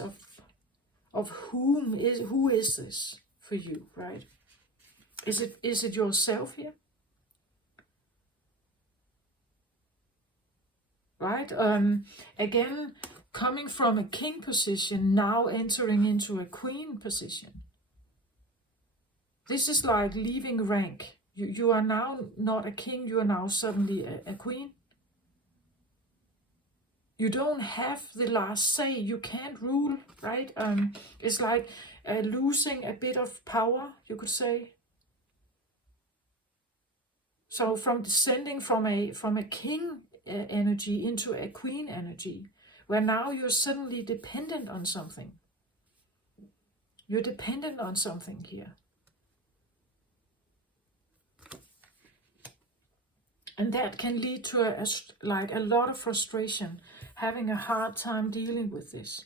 of who is this for you, right? Is it yourself here? Right? Again, coming from a king position, now entering into a queen position. This is like leaving rank. You are now not a king, you are now suddenly a queen. You don't have the last say, you can't rule, right? It's like losing a bit of power, you could say. So from descending from a king energy into a queen energy, where now you're suddenly dependent on something. You're dependent on something here. And that can lead to a lot of frustration, having a hard time dealing with this.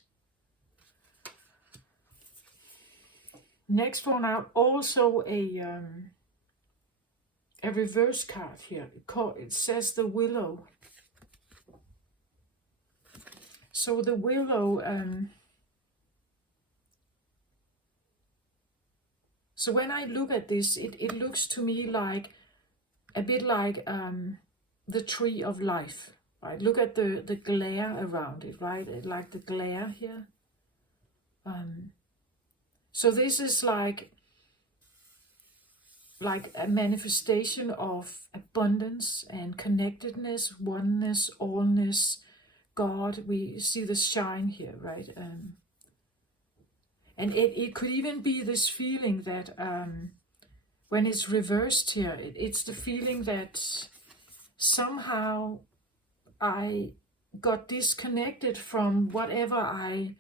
Next one out, also a reverse card here. It says the Willow. So the Willow, so when I look at this, it looks to me like a bit like the tree of life, right? Look at the glare around it, right? Like the glare here. So this is like a manifestation of abundance and connectedness, oneness, allness, God. We see the shine here, right? And it could even be this feeling that when it's reversed here, it's the feeling that somehow I got disconnected from whatever I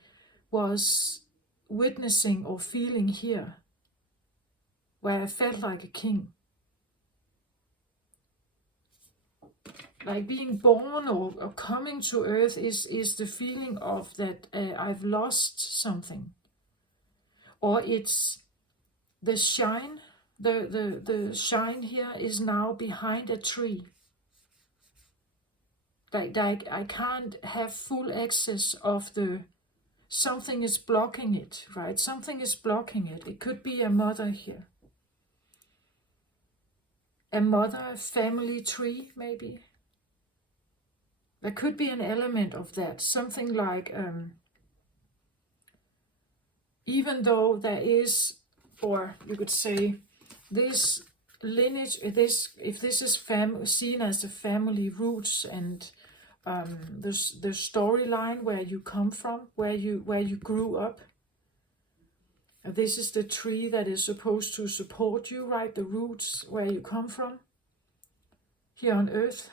was witnessing or feeling here, where I felt like a king. Like being born or coming to earth is the feeling of that I've lost something. Or it's the shine, the shine here is now behind a tree. Like I can't have full access of something is blocking it, right? Something is blocking it. It could be a mother here. A mother family tree, maybe. There could be an element of that. Something like, even though there is, or you could say, this lineage, if this is seen as the family roots and the storyline where you come from, where you grew up. This is the tree that is supposed to support you, right? The roots where you come from here on earth.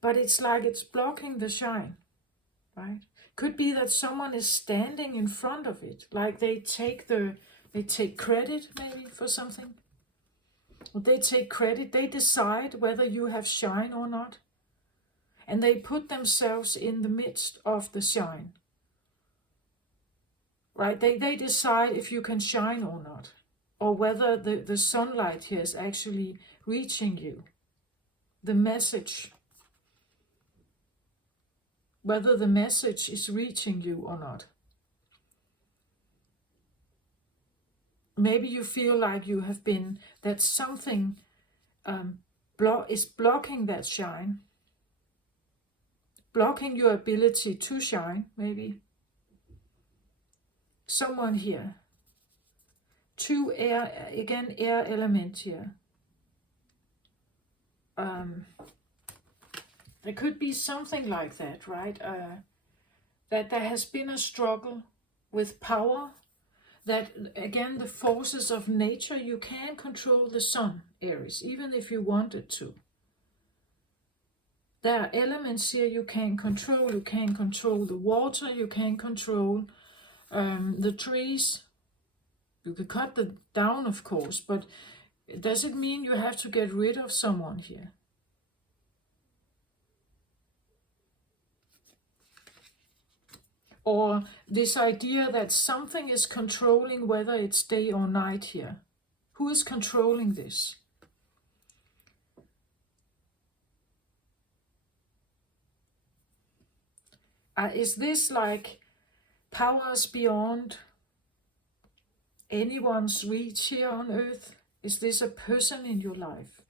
But it's like it's blocking the shine, right? Could be that someone is standing in front of it, like they take credit maybe for something. They take credit, they decide whether you have shine or not. And they put themselves in the midst of the shine. Right? They decide if you can shine or not. Or whether the sunlight here is actually reaching you. The message. Whether the message is reaching you or not. Maybe you feel like you have been, that something is blocking that shine. Blocking your ability to shine, maybe. Someone here. 2 air, again air element here. There could be something like that, right? That there has been a struggle with power. That, again, the forces of nature, you can control the sun, Aries, even if you wanted to. There are elements here you can control. You can control the water, you can control the trees. You can cut them down, of course, but does it mean you have to get rid of someone here? Or this idea that something is controlling whether it's day or night here. Who is controlling this? Is this like powers beyond anyone's reach here on earth? Is this a person in your life?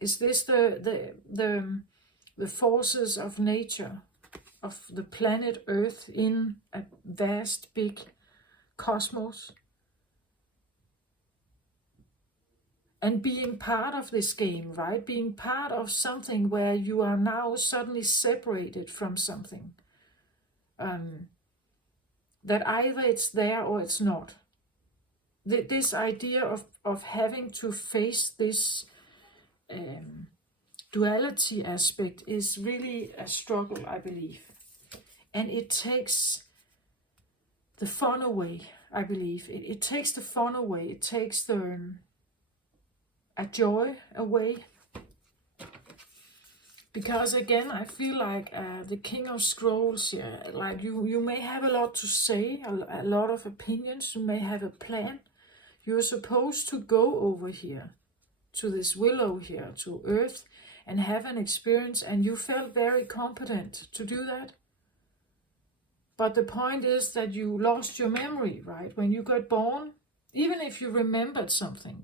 Is this the forces of nature, of the planet Earth in a vast, big cosmos? and being part of this game, right? Being part of something where you are now suddenly separated from something. That either it's there or it's not. This idea of having to face this duality aspect is really a struggle, I believe. And it takes the fun away, I believe. It takes the fun away. It takes a joy away. Because again, I feel like the King of Scrolls here, like you may have a lot to say, a lot of opinions, you may have a plan. You're supposed to go over here, to this willow here, to Earth, and have an experience, and you felt very competent to do that. But the point is that you lost your memory, right? When you got born, even if you remembered something,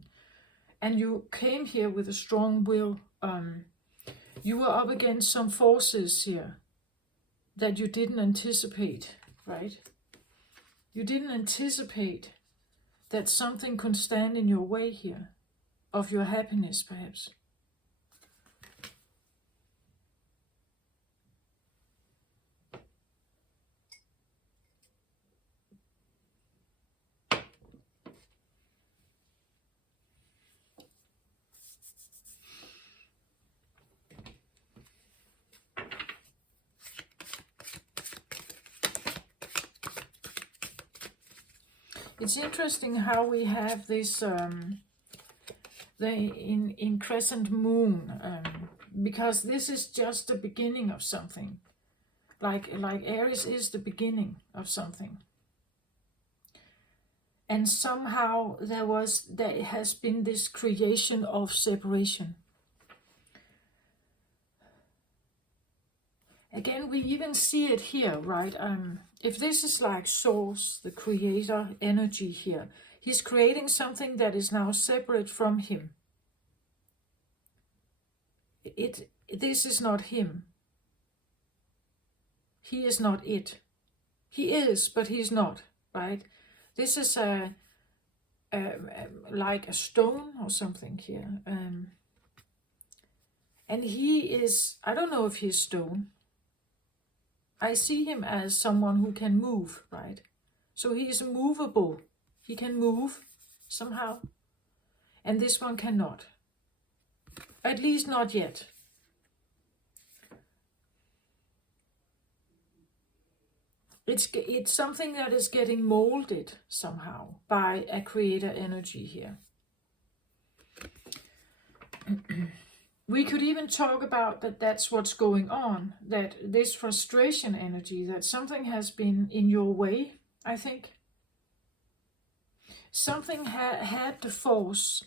and you came here with a strong will, you were up against some forces here that you didn't anticipate, right? You didn't anticipate that something could stand in your way here, of your happiness perhaps. It's interesting how we have this in crescent moon, because this is just the beginning of something. Like Aries is the beginning of something. And somehow there has been this creation of separation. Again, we even see it here, right? If this is like Source, the creator energy here, he's creating something that is now separate from him. This is not him. He is not it. He is, but he's not, right? This is like a stone or something here. And he is, I don't know if he's stone. I see him as someone who can move, right? So he is movable. He can move somehow. And this one cannot. At least not yet. It's something that is getting molded somehow by a creator energy here. We could even talk about that's what's going on, that this frustration energy, that something has been in your way, I think. Something had the force.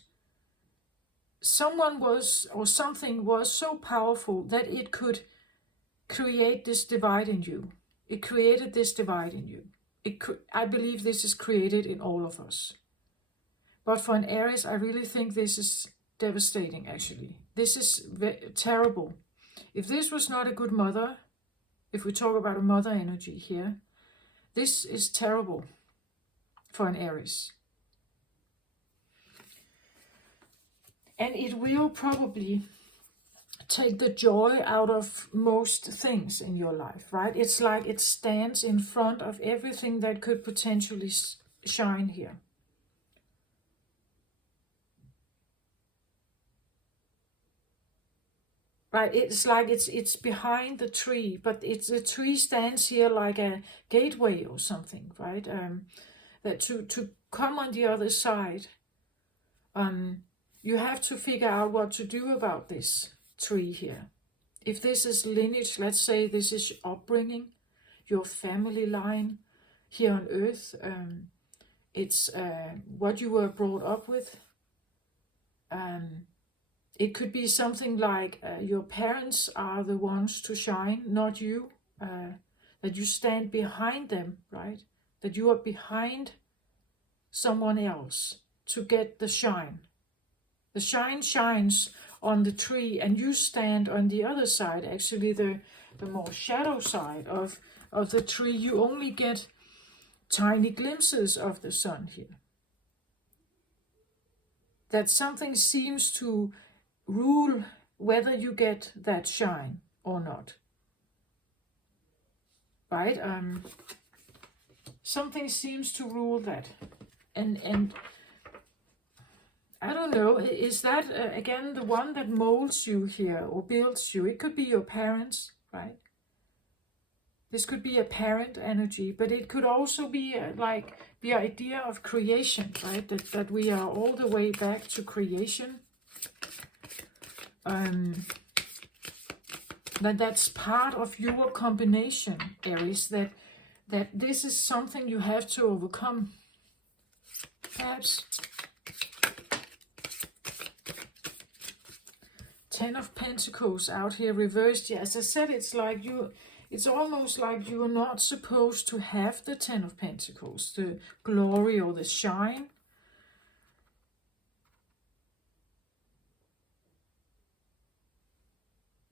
Someone was, or something was so powerful that it could create this divide in you. It created this divide in you. I believe this is created in all of us. But for an Aries, I really think this is devastating, actually. This is terrible. If this was not a good mother, if we talk about a mother energy here, this is terrible for an Aries. And it will probably take the joy out of most things in your life, right? It's like it stands in front of everything that could potentially shine here. Right, it's like it's behind the tree, but the tree stands here like a gateway or something, right? That to come on the other side, you have to figure out what to do about this tree here. If this is lineage, let's say this is upbringing, your family line here on Earth, it's what you were brought up with. It could be something like your parents are the ones to shine, not you. That you stand behind them, right? That you are behind someone else to get the shine. The shine shines on the tree and you stand on the other side, actually the more shadow side of the tree. You only get tiny glimpses of the sun here. that something seems to rule whether you get that shine or not. Right? Something seems to rule that. And I don't know, is that, again, the one that molds you here or builds you? It could be your parents, right? This could be a parent energy, but it could also be like the idea of creation, right? That we are all the way back to creation. That's part of your combination, Aries, that this is something you have to overcome. Perhaps. 10 of Pentacles out here reversed. Yeah, as I said, it's like it's almost like you are not supposed to have the 10 of Pentacles, the glory or the shine.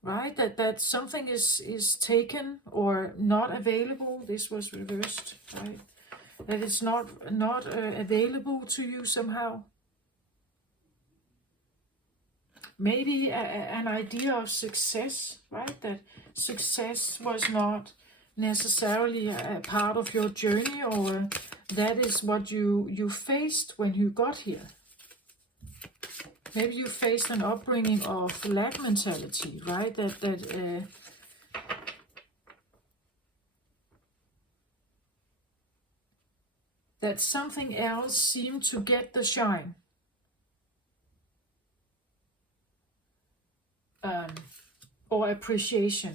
Right? That something is taken or not available. This was reversed, right? That it's not available to you somehow. Maybe an idea of success, right? That success was not necessarily a part of your journey, or that is what you faced when you got here. Maybe you faced an upbringing of lack mentality, right? That something else seemed to get the shine. Or appreciation,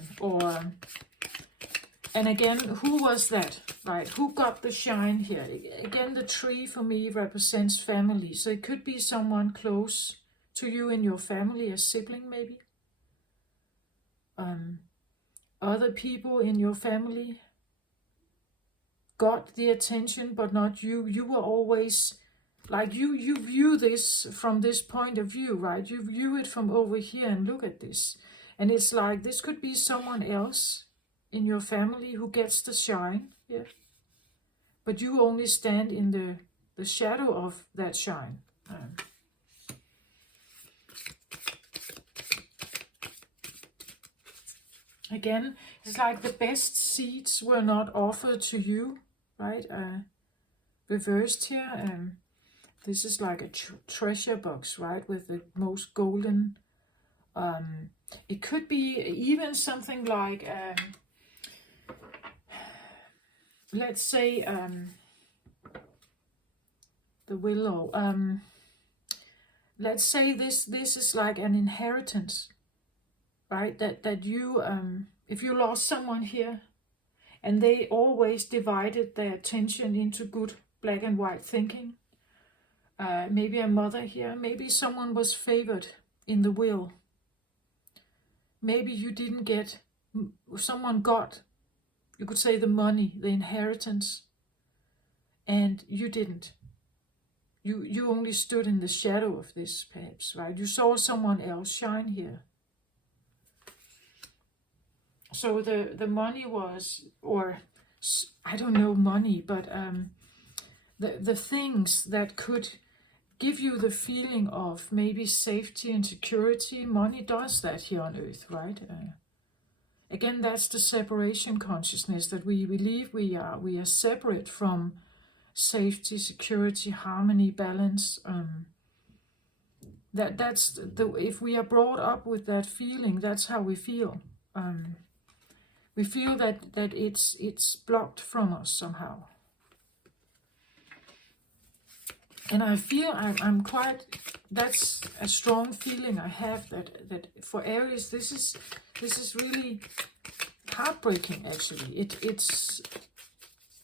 and again, who was that, right? Who got the shine here? Again, the tree for me represents family, so it could be someone close to you in your family, a sibling maybe. Other people in your family got the attention, but not you. You were always like, you view this from this point of view, right? You view it from over here and look at this. And it's like, this could be someone else in your family who gets the shine, yeah. But you only stand in the shadow of that shine. Again, it's like the best seeds were not offered to you, right? Reversed here. This is like a treasure box, right? With the most golden. It could be even something like, let's say, the willow. Let's say this is like an inheritance, right? That you, if you lost someone here, and they always divided their attention into good black and white thinking. Maybe a mother here, maybe someone was favored in the will. Maybe you didn't get, someone got, you could say, the money, the inheritance, and you didn't. You only stood in the shadow of this, perhaps, right? You saw someone else shine here. So the money was, or I don't know money, but the things that could give you the feeling of maybe safety and security. Money does that here on earth, right? Again, that's the separation consciousness, that we believe we are separate from safety, security, harmony, balance. That's if we are brought up with that feeling, that's how we feel. We feel that it's blocked from us somehow. And I feel I'm quite, that's a strong feeling I have, that for Aries, this is really heartbreaking, actually.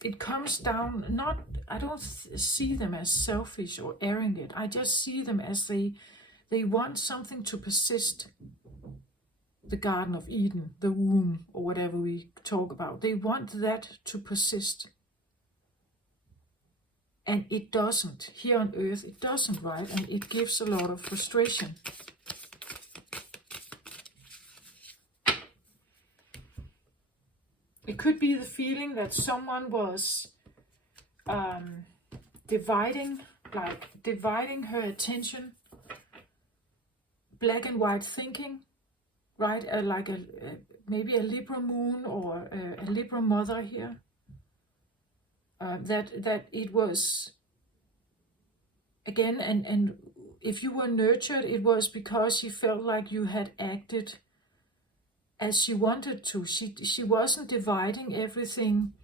It comes down, not, I don't see them as selfish or arrogant. I just see them as they want something to persist. The Garden of Eden, the womb, or whatever we talk about. They want that to persist. And it doesn't. Here on earth, it doesn't, right? And it gives a lot of frustration. It could be the feeling that someone was dividing her attention black and white thinking, right? Like maybe a Libra moon or a Libra mother here. That it was, again, and if you were nurtured, it was because she felt like you had acted as she wanted to. She wasn't dividing everything.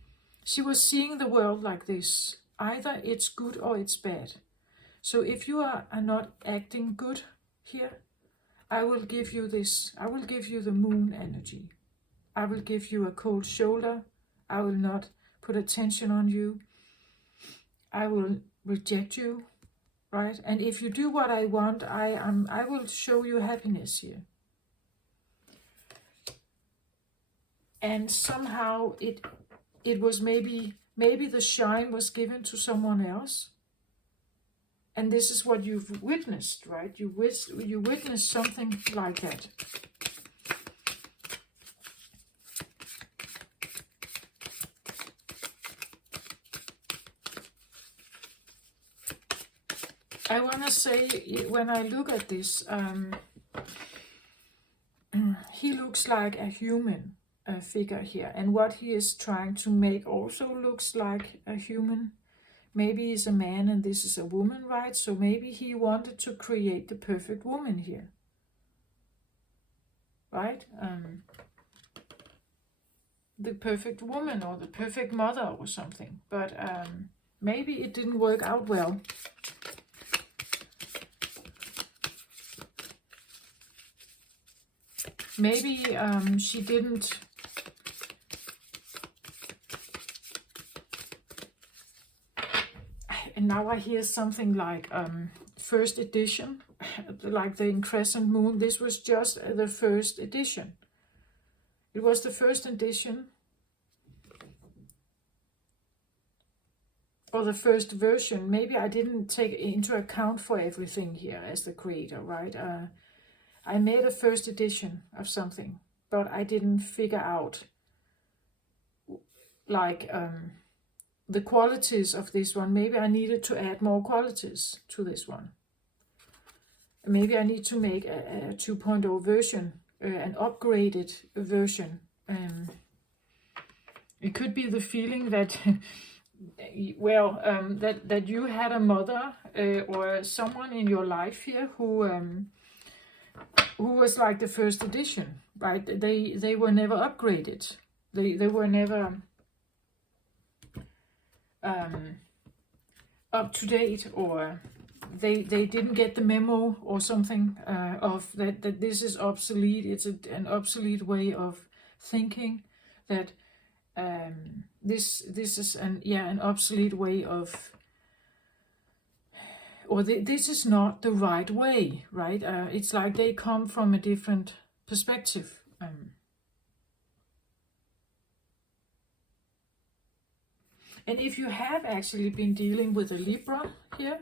She was seeing the world like this. Either it's good or it's bad. So if you are not acting good here, I will give you this. I will give you the moon energy. I will give you a cold shoulder. I will not put attention on you. I will reject you, right? And if you do what I want, I will show you happiness here. And somehow it was maybe the shine was given to someone else. And this is what you've witnessed, right? You witnessed something like that. I want to say, when I look at this, he looks like a human figure here. And what he is trying to make also looks like a human. Maybe he's a man and this is a woman, right? So maybe he wanted to create the perfect woman here, right? The perfect woman or the perfect mother or something. But maybe it didn't work out well. Maybe she didn't. And now I hear something like first edition, like the crescent moon. This was just the first edition. It was the first edition, or the first version. Maybe I didn't take into account for everything here as the creator, right? I made a first edition of something, but I didn't figure out like the qualities of this one. Maybe I needed to add more qualities to this one. Maybe I need to make a 2.0 version, an upgraded version. It could be the feeling that, well, that you had a mother or someone in your life here who was like the first edition, right? They were never upgraded. They were never up to date, or they didn't get the memo or something of that this is obsolete. It's an obsolete way of thinking. That this is an obsolete way of, or this is not the right way, right? It's like they come from a different perspective. And if you have actually been dealing with a Libra here,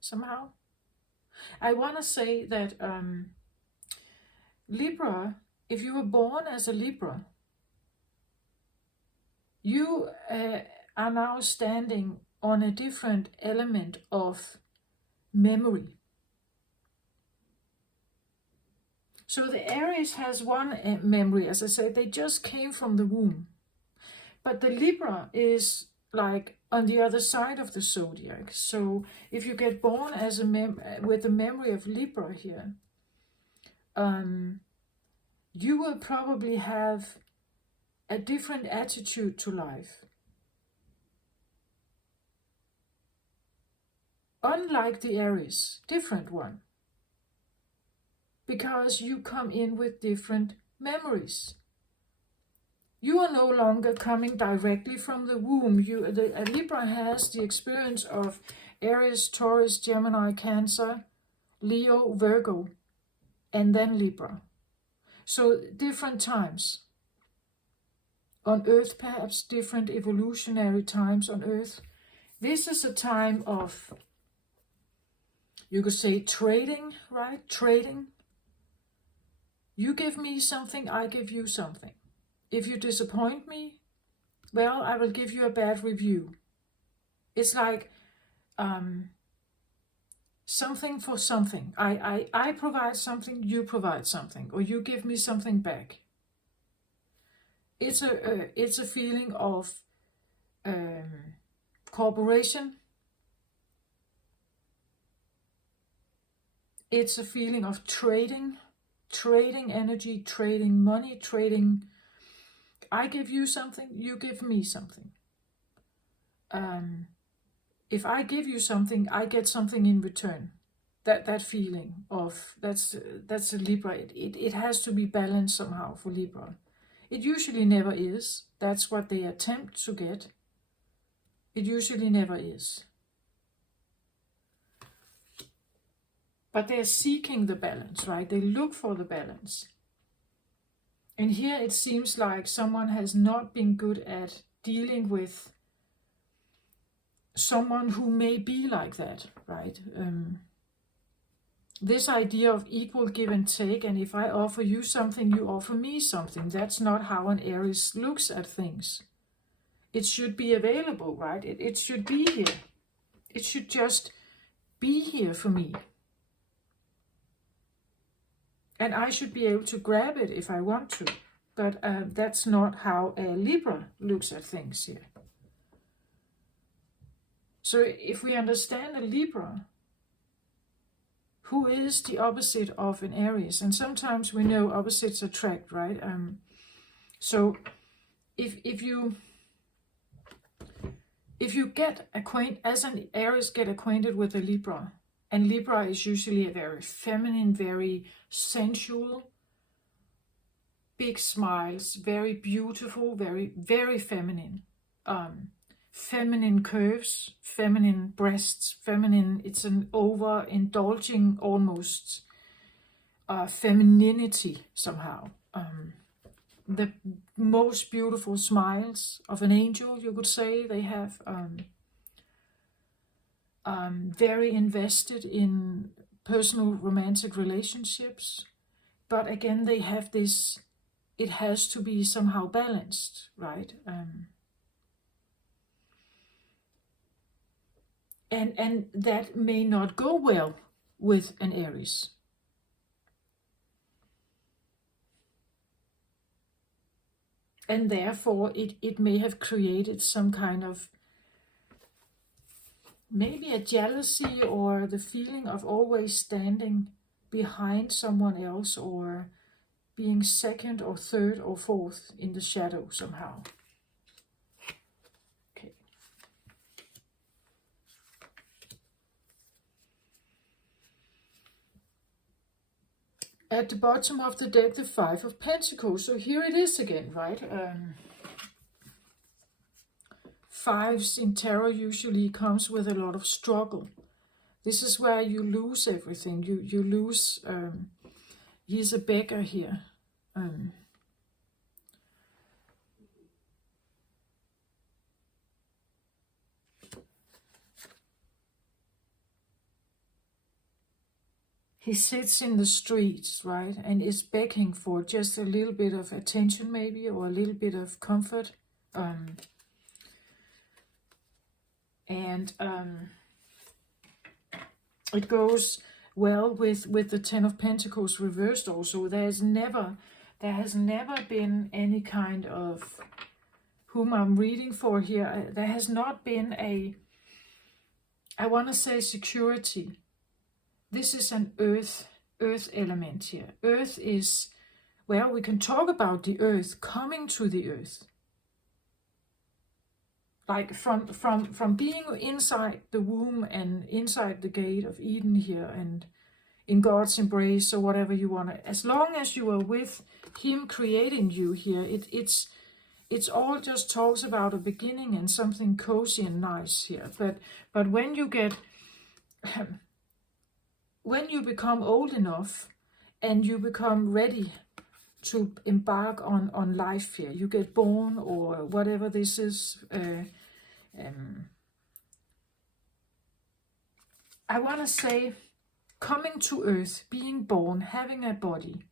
somehow, I want to say that Libra, if you were born as a Libra, you are now standing on a different element of memory. So the Aries has one memory, as I said, they just came from the womb. But the Libra is like on the other side of the zodiac. So if you get born as with the memory of Libra here, you will probably have a different attitude to life. Unlike the Aries, different one. Because you come in with different memories. You are no longer coming directly from the womb. A Libra has the experience of Aries, Taurus, Gemini, Cancer, Leo, Virgo, and then Libra. So different times. On Earth, perhaps different evolutionary times on Earth. This is a time of, you could say, trading, right? Trading. You give me something, I give you something. If you disappoint me, well, I will give you a bad review. It's like something for something. I provide something, you provide something, or you give me something back. It's a feeling of cooperation. It's a feeling of trading energy, trading money, trading. I give you something, you give me something. If I give you something, I get something in return. That feeling of that's a Libra. It has to be balanced somehow for Libra. It usually never is. That's what they attempt to get. It usually never is. But they're seeking the balance, right? They look for the balance. And here it seems like someone has not been good at dealing with someone who may be like that, right? This idea of equal give and take, and if I offer you something, you offer me something. That's not how an Aries looks at things. It should be available, right? It should be here. It should just be here for me. And I should be able to grab it if I want to. But that's not how a Libra looks at things here. So if we understand a Libra, who is the opposite of an Aries? And sometimes we know opposites attract, right? So if you get acquainted, as an Aries get acquainted with a Libra, and Libra is usually a very feminine, very sensual, big smiles, very beautiful, very, very feminine. Feminine curves, feminine breasts, feminine, it's an overindulging almost femininity somehow. The most beautiful smiles of an angel, you could say. They have very invested in personal romantic relationships. But again, they have this, it has to be somehow balanced, right? And that may not go well with an Aries. And therefore, it may have created some kind of, maybe a jealousy or the feeling of always standing behind someone else or being second or third or fourth in the shadow somehow. Okay. At the bottom of the deck, the Five of Pentacles. So here it is again, right? Fives in tarot usually comes with a lot of struggle. This is where you lose everything. You lose. He's a beggar here. He sits in the streets, right, and is begging for just a little bit of attention, maybe, or a little bit of comfort. It goes well with the Ten of Pentacles reversed also. There has never been any kind of, whom I'm reading for here, there has not been a, I want to say, security. This is an earth element here. Earth is, well, we can talk about the earth, coming to the earth. Like from being inside the womb and inside the gate of Eden here and in God's embrace or whatever you want to, as long as you are with Him creating you here, it's all just talks about a beginning and something cozy and nice here. But when you get, when you become old enough and you become ready to embark on life here, you get born or whatever this is, I want to say, coming to earth, being born, having a body,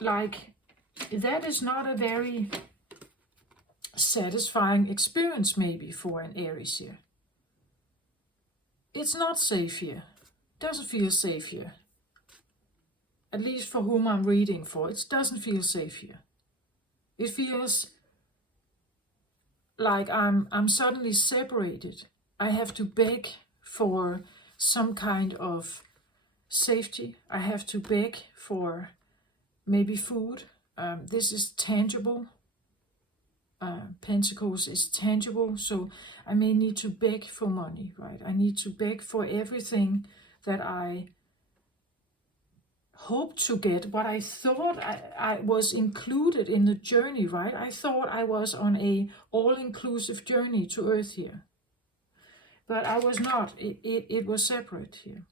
like, that is not a very satisfying experience maybe for an Aries here. it's not safe here. Doesn't feel safe here. At least for whom I'm reading for, it doesn't feel safe here. It feels like I'm suddenly separated. I have to beg for some kind of safety. I have to beg for maybe food. This is tangible. Pentacles is tangible, so I may need to beg for money, right? I need to beg for everything that I hope to get, what I thought I was included in the journey, right? I thought I was on a all-inclusive journey to Earth here, but I was not. It was separate here.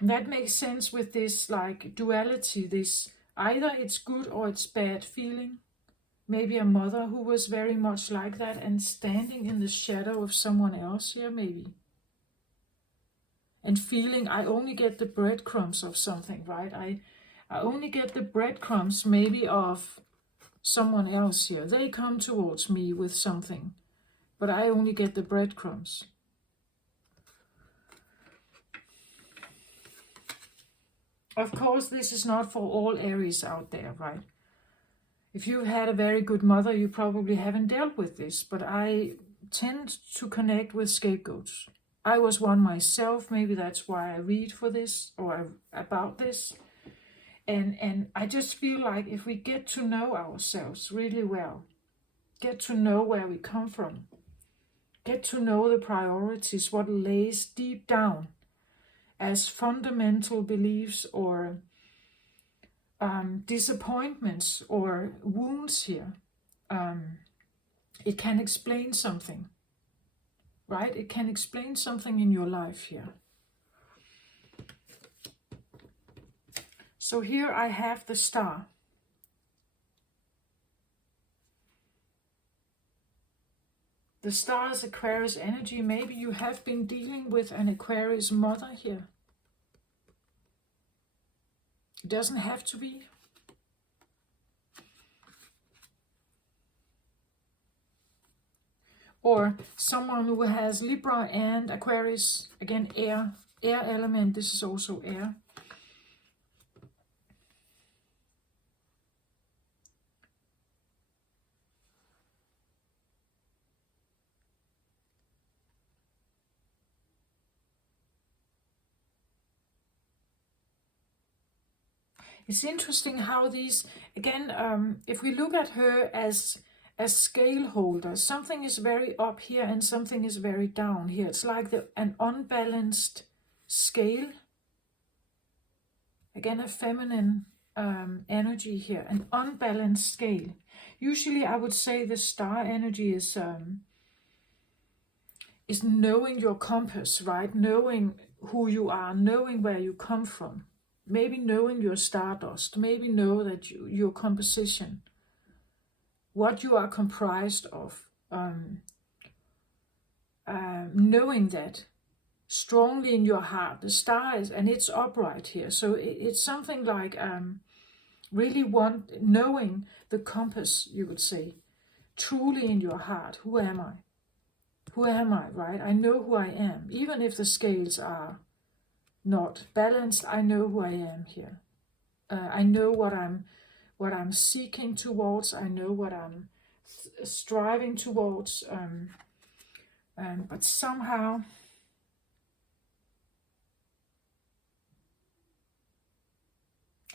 And that makes sense with this like duality, this either it's good or it's bad feeling. Maybe a mother who was very much like that and standing in the shadow of someone else here, maybe. And feeling I only get the breadcrumbs of something, right? I only get the breadcrumbs maybe of someone else here. They come towards me with something, but I only get the breadcrumbs. Of course, this is not for all Aries out there, right? If you've had a very good mother, you probably haven't dealt with this, but I tend to connect with scapegoats. I was one myself, maybe that's why I read for this or about this. And I just feel like if we get to know ourselves really well, get to know where we come from, get to know the priorities, what lays deep down as fundamental beliefs or disappointments or wounds here, it can explain something, right? It can explain something in your life here. So here I have the star. The star is Aquarius energy. Maybe you have been dealing with an Aquarius mother here. It doesn't have to be. Or someone who has Libra and Aquarius, again air element, this is also air. It's interesting how these, again, if we look at her as scale holder, something is very up here and something is very down here. It's like an unbalanced scale. Again, a feminine energy here, an unbalanced scale. Usually I would say the star energy is knowing your compass, right? Knowing who you are, knowing where you come from. Maybe knowing your stardust, maybe know that your composition, what you are comprised of, knowing that strongly in your heart. The star is, and it's upright here, so it's something like really knowing the compass, you would say, truly in your heart. Who am I? Who am I, right? I know who I am, even if the scales are not balanced. I know who I am here. I know what I'm seeking towards. I know what I'm striving towards. But somehow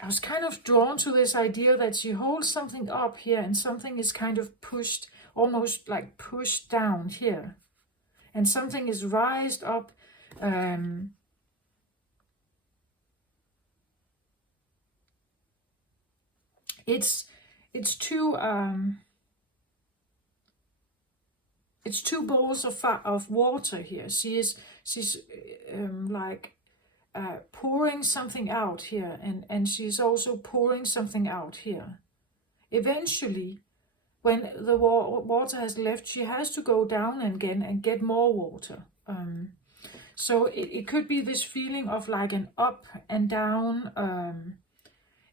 I was kind of drawn to this idea that she holds something up here and something is kind of pushed, almost like pushed down here, and something is raised up. It's two bowls of water here. She's like pouring something out here, and she's also pouring something out here. Eventually, when the water has left, she has to go down again and get more water. So it could be this feeling of like an up and down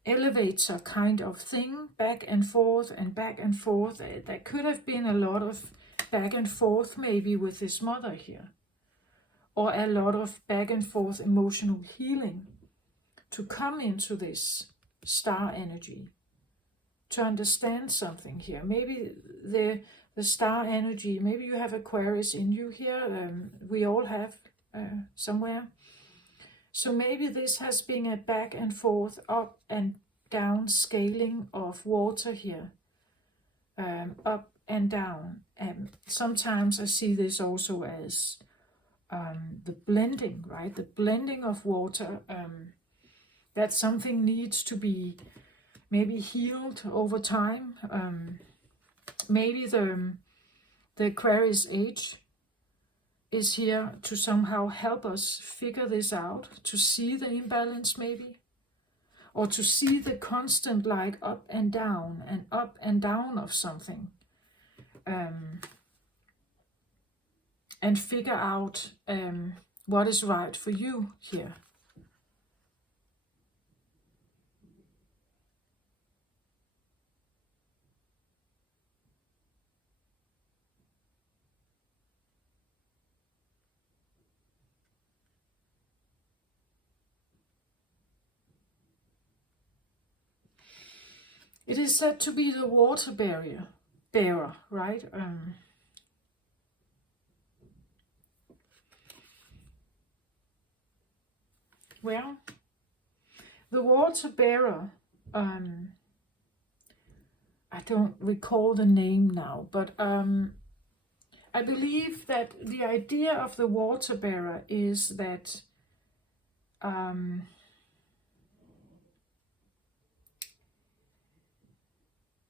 elevator kind of thing, back and forth and back and forth. There could have been a lot of back and forth maybe with his mother here, or a lot of back and forth emotional healing to come into this star energy, to understand something here. Maybe the star energy, maybe you have Aquarius in you here, we all have somewhere. So maybe this has been a back and forth, up and down scaling of water here, up and down. And sometimes I see this also as the blending, right? The blending of water, that something needs to be maybe healed over time. Maybe the Aquarius age is here to somehow help us figure this out, to see the imbalance maybe, or to see the constant like up and down of something, and figure out what is right for you here. It is said to be the water bearer, right? Well, the water bearer, I don't recall the name now, but I believe that the idea of the water bearer is that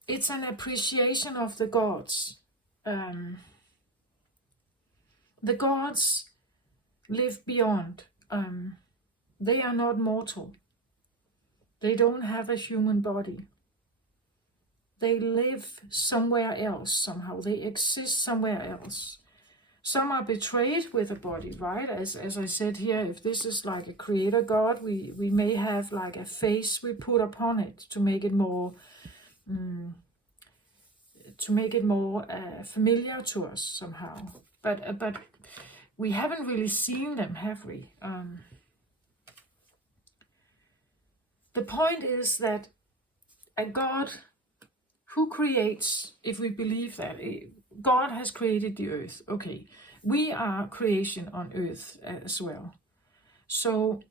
it's an appreciation of the gods. The gods live beyond. They are not mortal. They don't have a human body. They live somewhere else somehow. They exist somewhere else. Some are betrayed with a body, right? As I said here, if this is like a creator god, we may have like a face we put upon it to make it more familiar to us somehow. But we haven't really seen them, have we? The point is that a God who creates, if we believe that God has created the earth, okay, we are creation on earth as well. So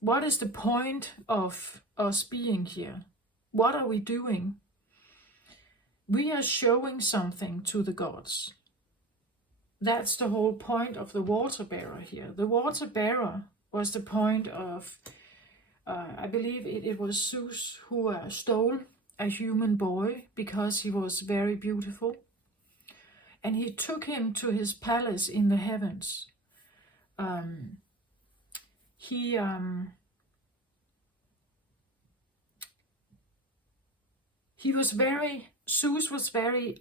what is the point of us being here? What are we doing? We are showing something to the gods. That's the whole point of the water bearer here. The water bearer was the point of, I believe it was Zeus who stole a human boy because he was very beautiful. And he took him to his palace in the heavens. Zeus was very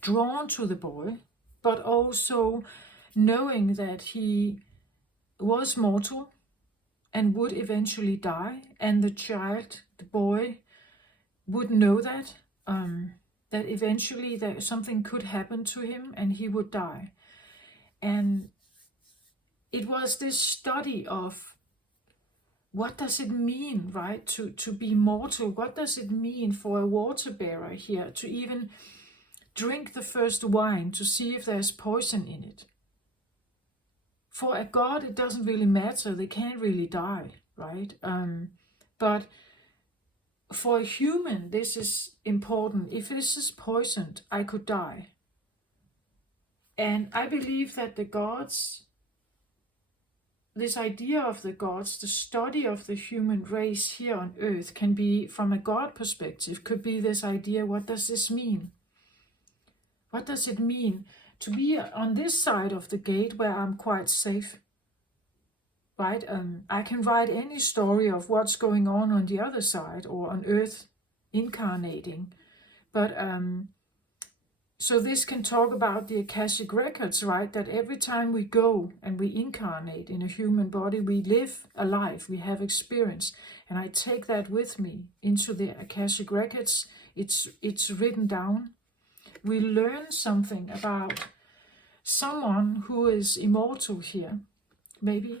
drawn to the boy, but also knowing that he was mortal and would eventually die, and the boy, would know that eventually that something could happen to him and he would die. And it was this study of what does it mean, right, to be mortal? What does it mean for a water bearer here to even drink the first wine to see if there's poison in it? For a god, it doesn't really matter. They can't really die, right? But for a human, this is important. If this is poisoned, I could die. And I believe that the gods, this idea of the gods, the study of the human race here on earth can be, from a god perspective, could be this idea, what does this mean? What does it mean to be on this side of the gate where I'm quite safe? Right? I can write any story of what's going on the other side or on earth incarnating. But so this can talk about the Akashic records, right? That every time we go and we incarnate in a human body, we live a life, we have experience. And I take that with me into the Akashic records. It's written down. we learn something about someone who is immortal here. Maybe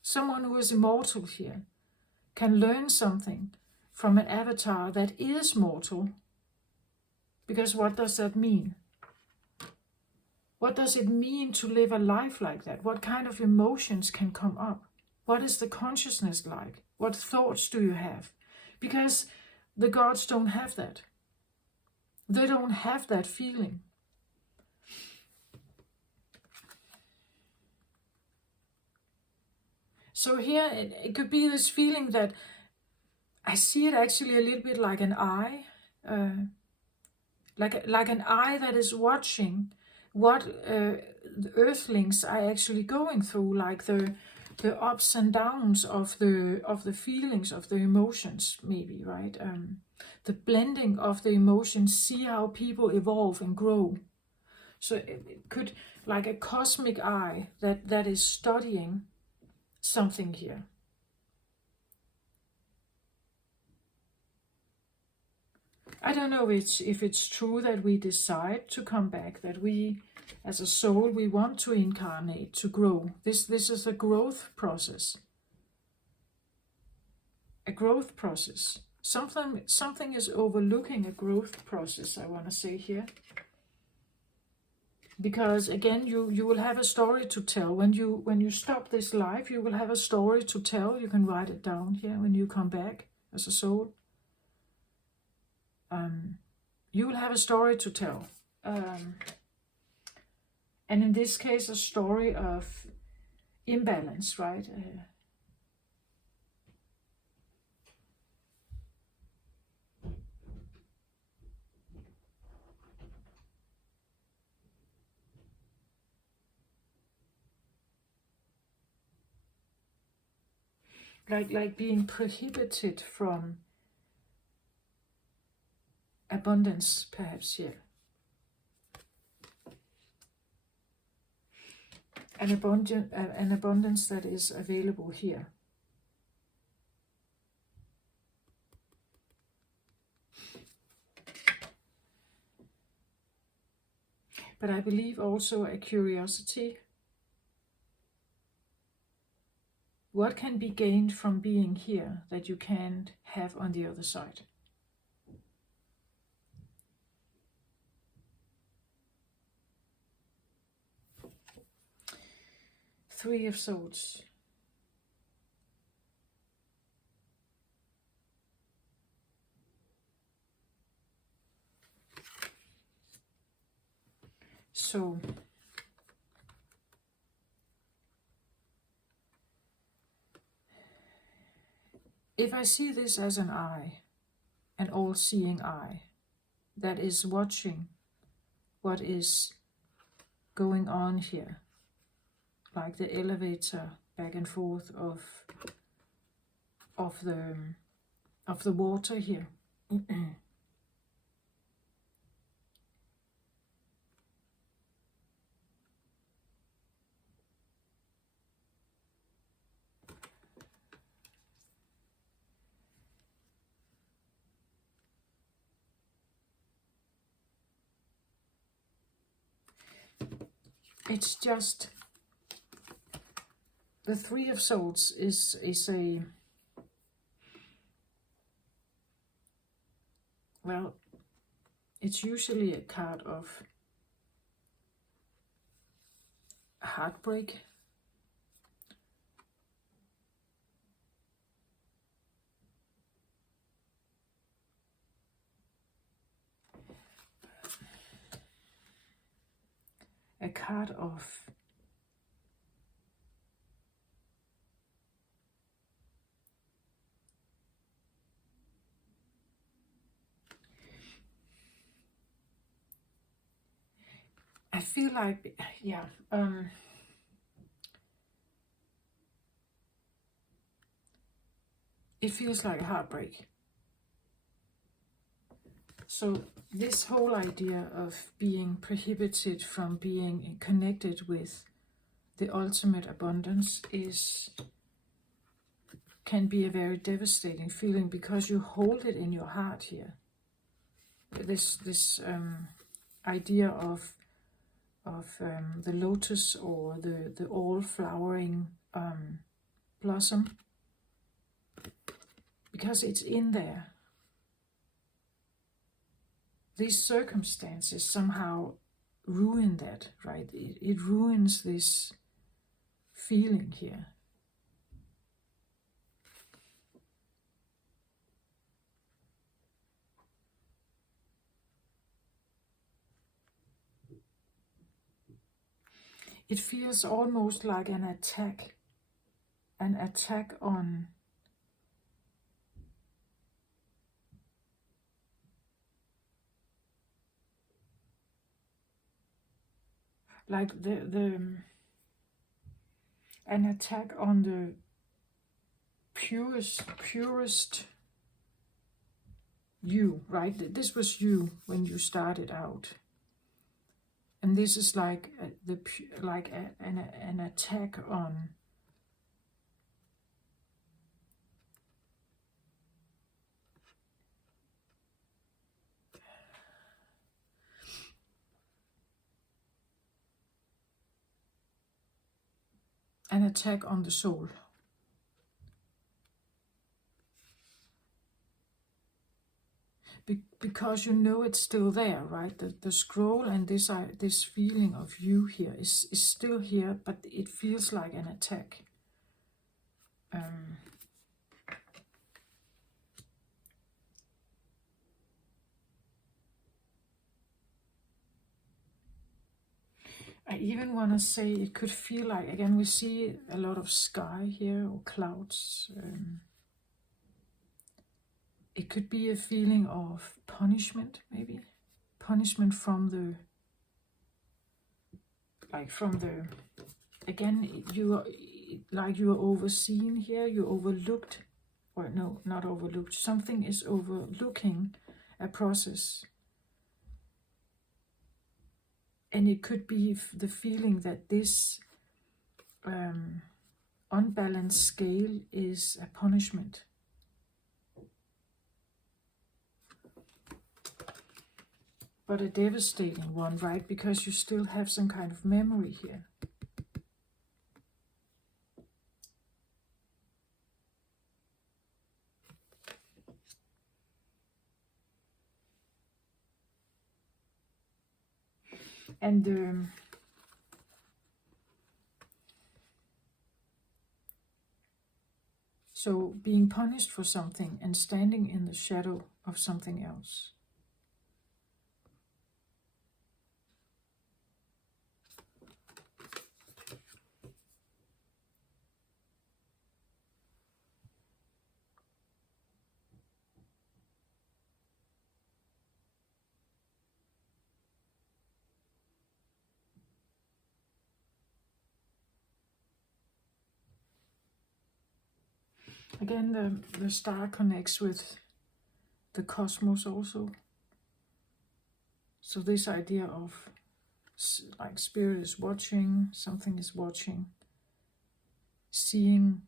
someone who is immortal here can learn something from an avatar that is mortal. Because what does that mean? What does it mean to live a life like that? What kind of emotions can come up? What is the consciousness like? What thoughts do you have? Because the gods don't have that. They don't have that feeling. So here it could be this feeling that I see it actually a little bit like an eye, like an eye that is watching what the earthlings are actually going through, like the ups and downs of the feelings, of the emotions, maybe, right? The blending of the emotions, see how people evolve and grow. So it could, like a cosmic eye that is studying something here. I don't know if it's true that we decide to come back, that we, as a soul, we want to incarnate, to grow. This is a growth process. A growth process. Something is overlooking a growth process, I want to say here. Because again, you will have a story to tell. When you stop this life, you will have a story to tell. You can write it down here when you come back as a soul. You will have a story to tell. And in this case, a story of imbalance, right? Like being prohibited from abundance, perhaps, here. An abundance that is available here. But I believe also a curiosity. What can be gained from being here that you can't have on the other side? Three of Swords. So, if I see this as an eye, an all-seeing eye, that is watching what is going on here, like the elevator back and forth of the water here. It's just the Three of Swords is a, well, it's usually a card of heartbreak. A card of I feel like, yeah, it feels like heartbreak. So this whole idea of being prohibited from being connected with the ultimate abundance can be a very devastating feeling, because you hold it in your heart here. This idea of the lotus or the all-flowering blossom, because it's in there. These circumstances somehow ruin that, right? It ruins this feeling here. It feels almost like an attack on like an attack on the purest you, right? This was you when you started out, and this is like an attack on the soul. Because you know it's still there, right? The scroll and this feeling of you here is still here, but it feels like an attack. I even want to say it could feel like, again, we see a lot of sky here or clouds. It could be a feeling of punishment, maybe. Punishment from the, again, you are overseen here, you're overlooked, or no, not overlooked. Something is overlooking a process. And it could be the feeling that this unbalanced scale is a punishment. But a devastating one, right? Because you still have some kind of memory here. And so being punished for something and standing in the shadow of something else. Again, the star connects with the cosmos also. So this idea of like spirit is watching, something is watching, seeing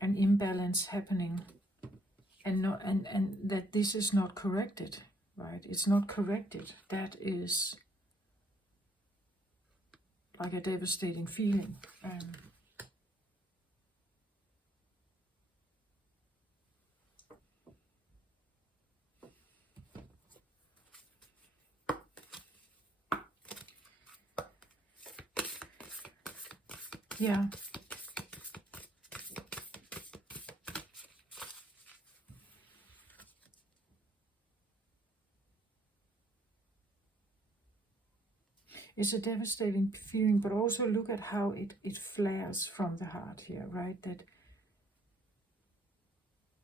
an imbalance happening, and that this is not corrected, right? It's not corrected. That is like a devastating feeling. Yeah. It's a devastating feeling, but also look at how it flares from the heart here, right? That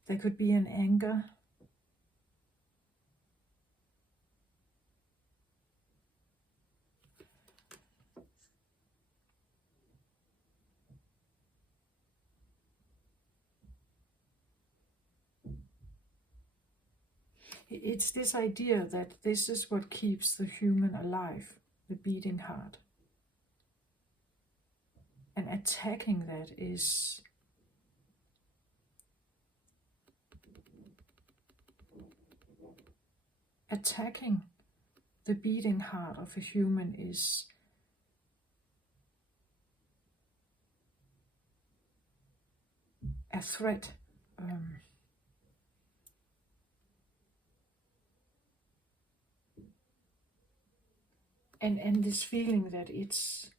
there could be an anger. It's this idea that this is what keeps the human alive, the beating heart. And attacking that is attacking the beating heart of a human is a threat. And this feeling that it's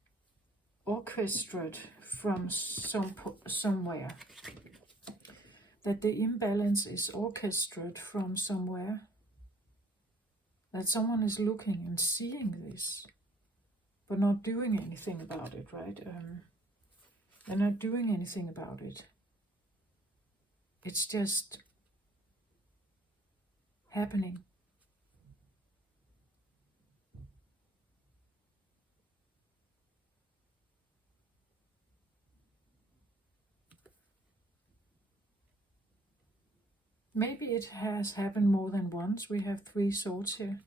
orchestrated from somewhere, that the imbalance is orchestrated from somewhere, that someone is looking and seeing this, but not doing anything about it, right? They're not doing anything about it. It's just happening. Maybe it has happened more than once. We have 3 swords here.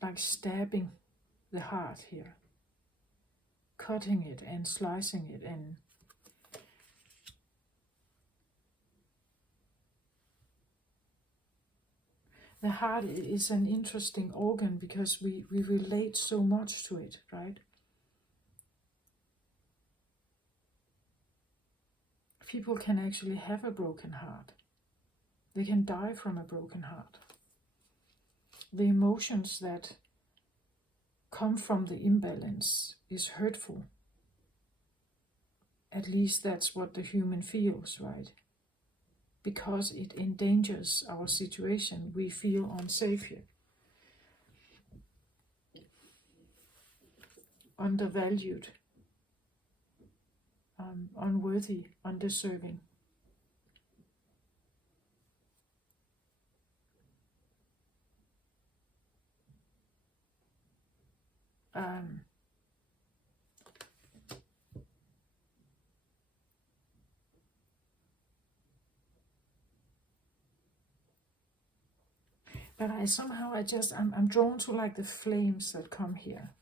Like stabbing the heart here. Cutting it and slicing it, and the heart is an interesting organ because we relate so much to it, right? People can actually have a broken heart. They can die from a broken heart. The emotions that come from the imbalance is hurtful. At least that's what the human feels, right? Because it endangers our situation, we feel unsafe here. Undervalued, unworthy, undeserving. But I'm drawn to like the flames that come here.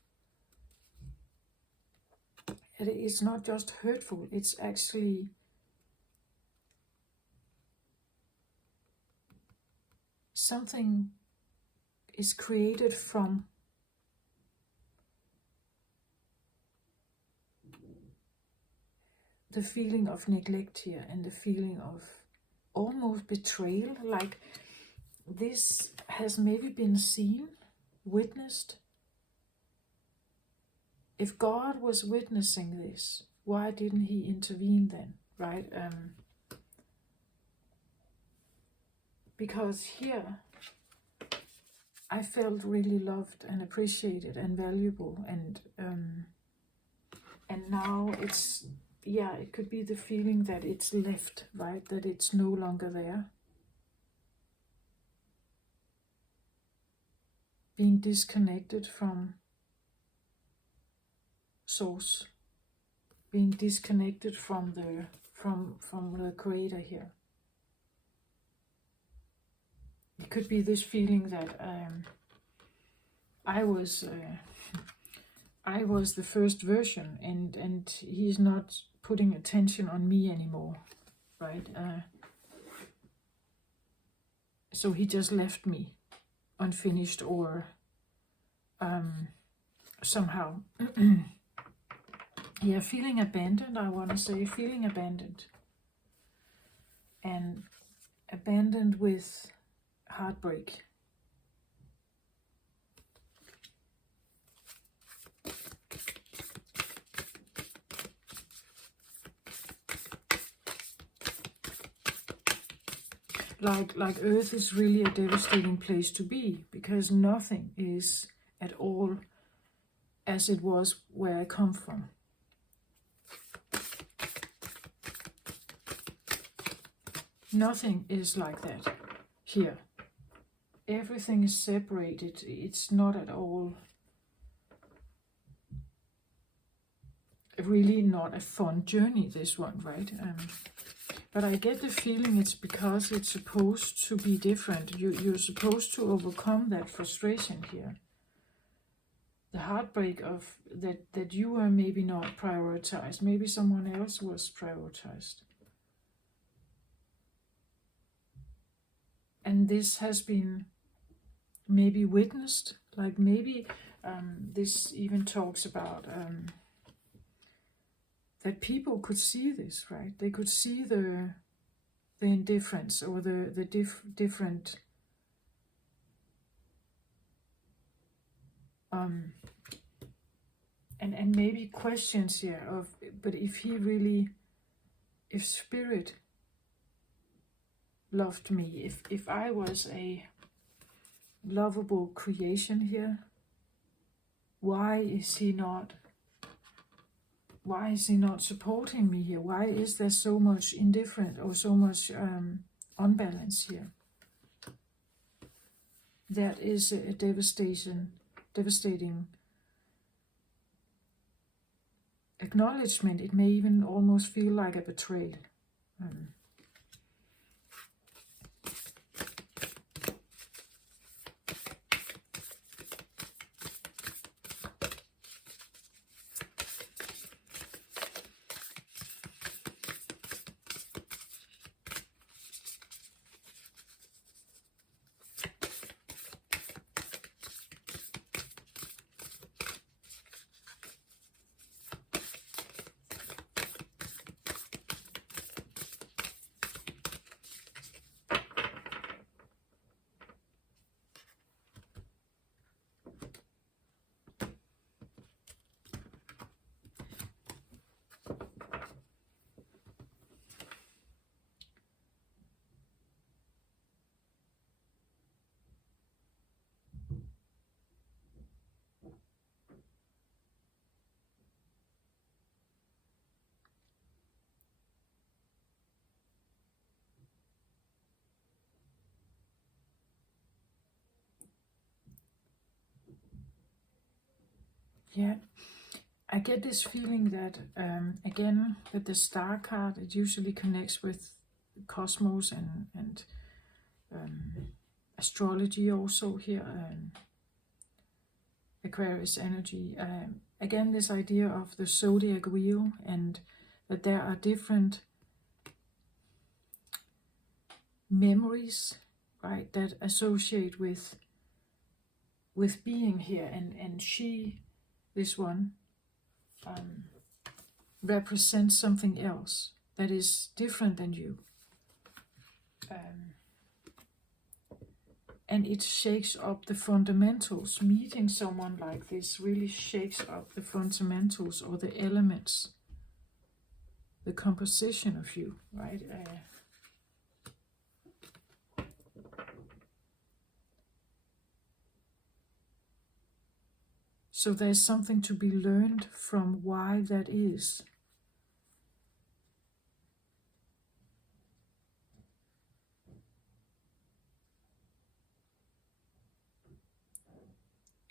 It's not just hurtful, it's actually something is created from the feeling of neglect here and the feeling of almost betrayal, like this has maybe been seen, witnessed. If God was witnessing this, why didn't he intervene then, right? Because here I felt really loved and appreciated and valuable, and now it's, yeah, it could be the feeling that it's left, right? That it's no longer there. Being disconnected from source, being disconnected from the creator here. It could be this feeling that I was the first version, and he's not putting attention on me anymore, right? So he just left me unfinished, or somehow yeah, feeling abandoned. I want to say feeling abandoned, and abandoned with heartbreak. Like Earth is really a devastating place to be, because nothing is at all as it was where I come from. Nothing is like that here. Everything is separated. It's not at all, really not a fun journey, this one, right? But I get the feeling it's because it's supposed to be different. You're supposed to overcome that frustration here. the heartbreak of that you were maybe not prioritized. Maybe someone else was prioritized. And this has been maybe witnessed, like maybe this even talks about that people could see this, right? They could see the indifference or the different and maybe questions here of, but if he really, if spirit loved me, if I was a lovable creation here, why is he not supporting me here? Why is there so much indifferent or so much unbalance here? That is a devastating acknowledgement. It may even almost feel like a betrayal. Yeah, I get this feeling that, again, with the star card, it usually connects with cosmos and astrology also here, Aquarius energy. Again, this idea of the zodiac wheel, and that there are different memories, right, that associate with being here, and she, this one, represents something else that is different than you. And it shakes up the fundamentals. Meeting someone like this really shakes up the fundamentals or the elements, the composition of you, right? So there's something to be learned from why that is.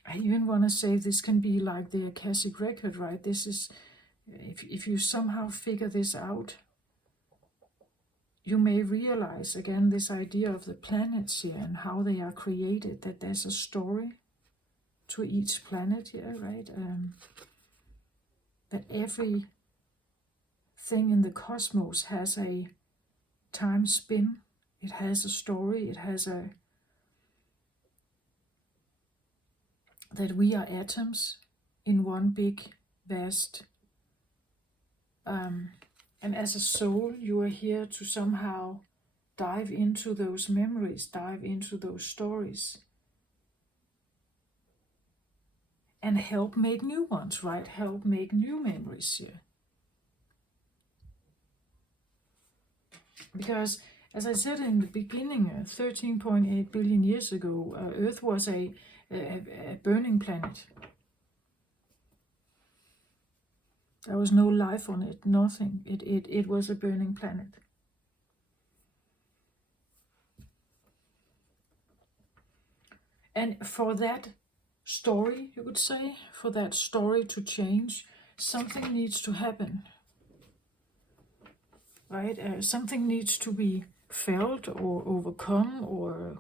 I even want to say this can be like the Akashic record, right? This is, if you somehow figure this out, you may realize, again, this idea of the planets here and how they are created, that there's a story to each planet here, right? That every thing in the cosmos has a time spin, it has a story, it has that we are atoms in one big, vast, and as a soul, you are here to somehow dive into those memories, dive into those stories, and help make new ones, right? Help make new memories here. Because, as I said in the beginning, 13.8 billion years ago, Earth was a burning planet. There was no life on it, nothing. It was a burning planet. And for that story, you could say, for that story to change, something needs to happen. Right? Something needs to be felt or overcome or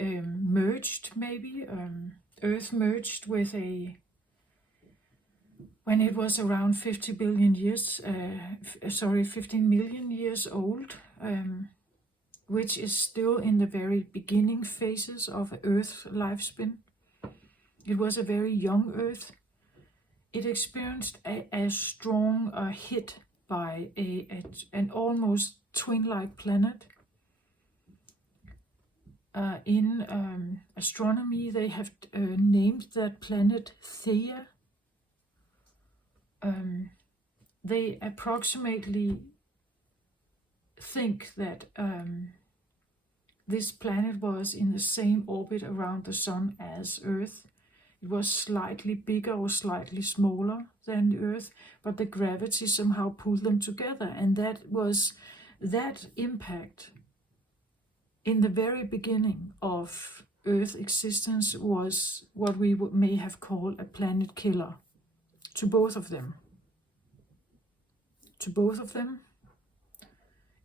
merged, maybe. Earth merged with when it was around 50 billion years, 15 million years old, which is still in the very beginning phases of Earth's lifespan. It was a very young Earth. It experienced a strong hit by an almost twin-like planet. In astronomy, they have named that planet Theia. They approximately think that this planet was in the same orbit around the Sun as Earth. It was slightly bigger or slightly smaller than the Earth, but the gravity somehow pulled them together, and that impact in the very beginning of Earth's existence was what we may have called a planet killer to both of them.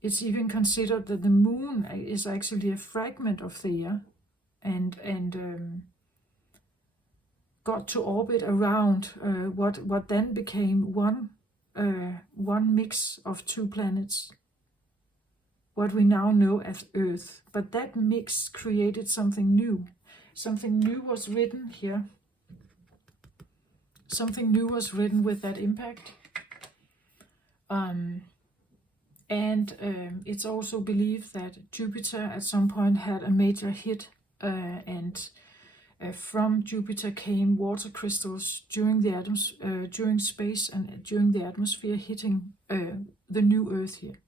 It's even considered that the Moon is actually a fragment of Theia, and got to orbit around what then became one mix of two planets, what we now know as Earth. But that mix created something new. Something new was written here. Something new was written with that impact. It's also believed that Jupiter at some point had a major hit, and from Jupiter came water crystals during space and during the atmosphere, hitting the new Earth here.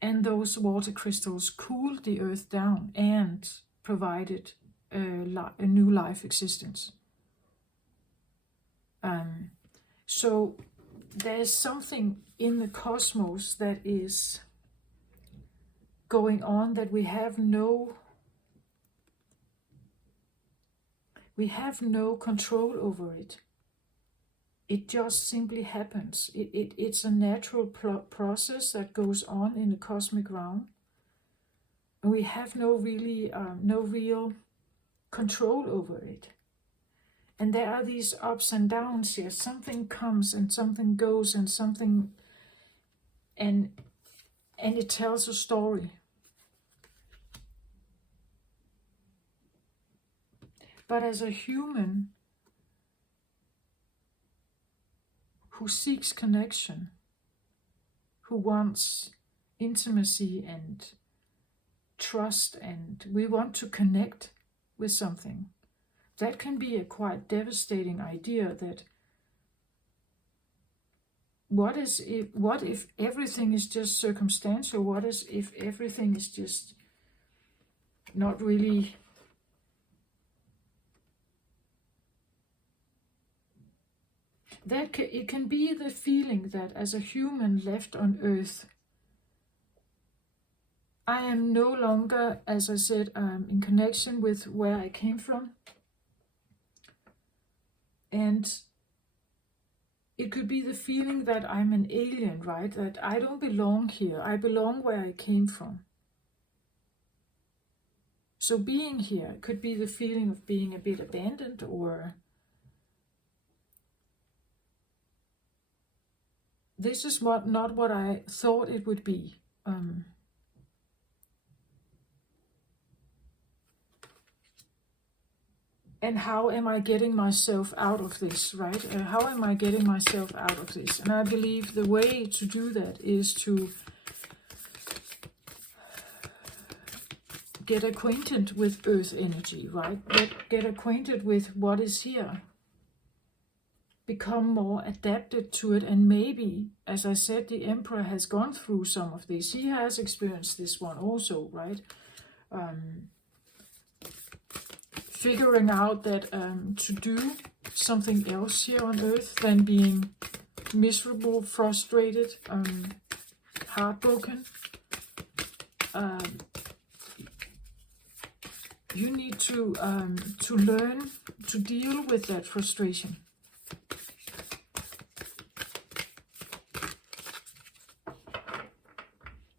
And those water crystals cooled the Earth down and provided a new life existence. So there's something in the cosmos that is going on that we have no control over it. It just simply happens. It's a natural process that goes on in the cosmic realm. And we have no real control over it. And there are these ups and downs here. Something comes and something goes and something, and it tells a story. But as a human who seeks connection, who wants intimacy and trust, and we want to connect with something, that can be a quite devastating idea. That what if everything is just circumstantial? What is if everything is just not really it can be the feeling that as a human left on Earth, I am no longer, as I said, in connection with where I came from. And it could be the feeling that I'm an alien, right? That I don't belong here. I belong where I came from. So being here could be the feeling of being a bit abandoned, or this is not what I thought it would be. And how am I getting myself out of this, right? How am I getting myself out of this? And I believe the way to do that is to get acquainted with Earth energy, right? Get acquainted with what is here. Become more adapted to it. And maybe, as I said, the Emperor has gone through some of this. He has experienced this one also, right? Figuring out that to do something else here on Earth than being miserable, frustrated, heartbroken, you need to learn to deal with that frustration.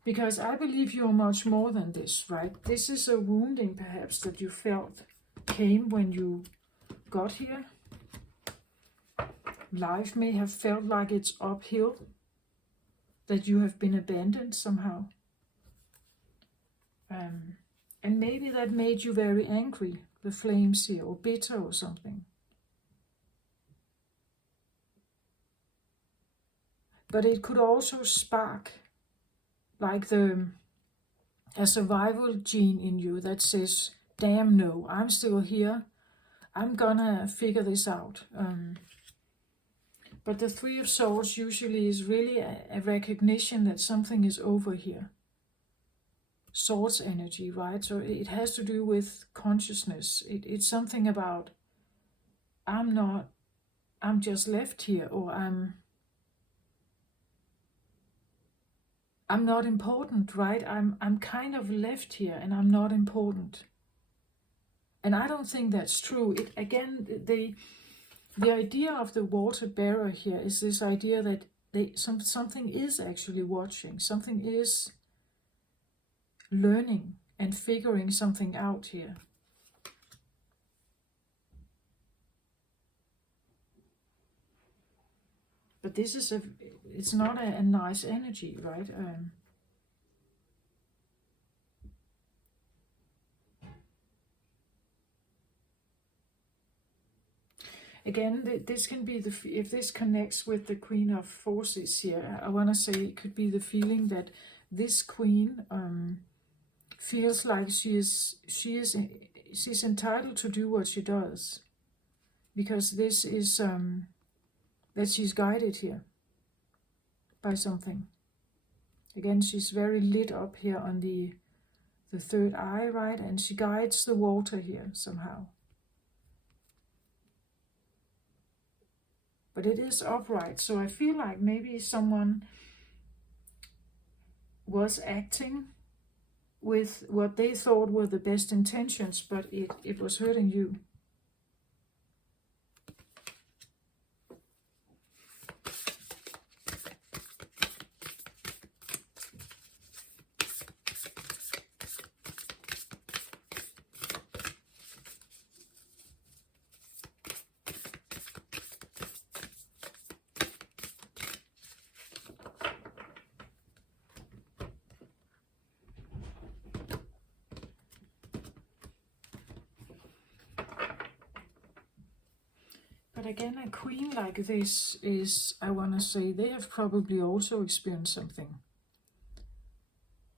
Because I believe you're much more than this, right? This is a wounding, perhaps, that you felt came when you got here. Life may have felt like it's uphill, that you have been abandoned somehow. And maybe that made you very angry, the flames here, or bitter or something. But it could also spark like a survival gene in you that says, damn no, I'm still here. I'm gonna figure this out. But the Three of Swords usually is really a recognition that something is over here. Swords energy, right? So it has to do with consciousness. It's something about, I'm just left here, or I'm not important, right? I'm kind of left here and I'm not important. And I don't think that's true. Again, the idea of the water bearer here is this idea that something is actually watching, something is learning and figuring something out here. But this is it's not a nice energy, right? Again, this can be if this connects with the Queen of Forces here, I want to say it could be the feeling that this queen feels like she's entitled to do what she does, because this is that she's guided here by something. Again, she's very lit up here on the third eye, right? And she guides the water here somehow. But it is upright, so I feel like maybe someone was acting with what they thought were the best intentions, but it was hurting you. But again, a queen like this is, I want to say, they have probably also experienced something.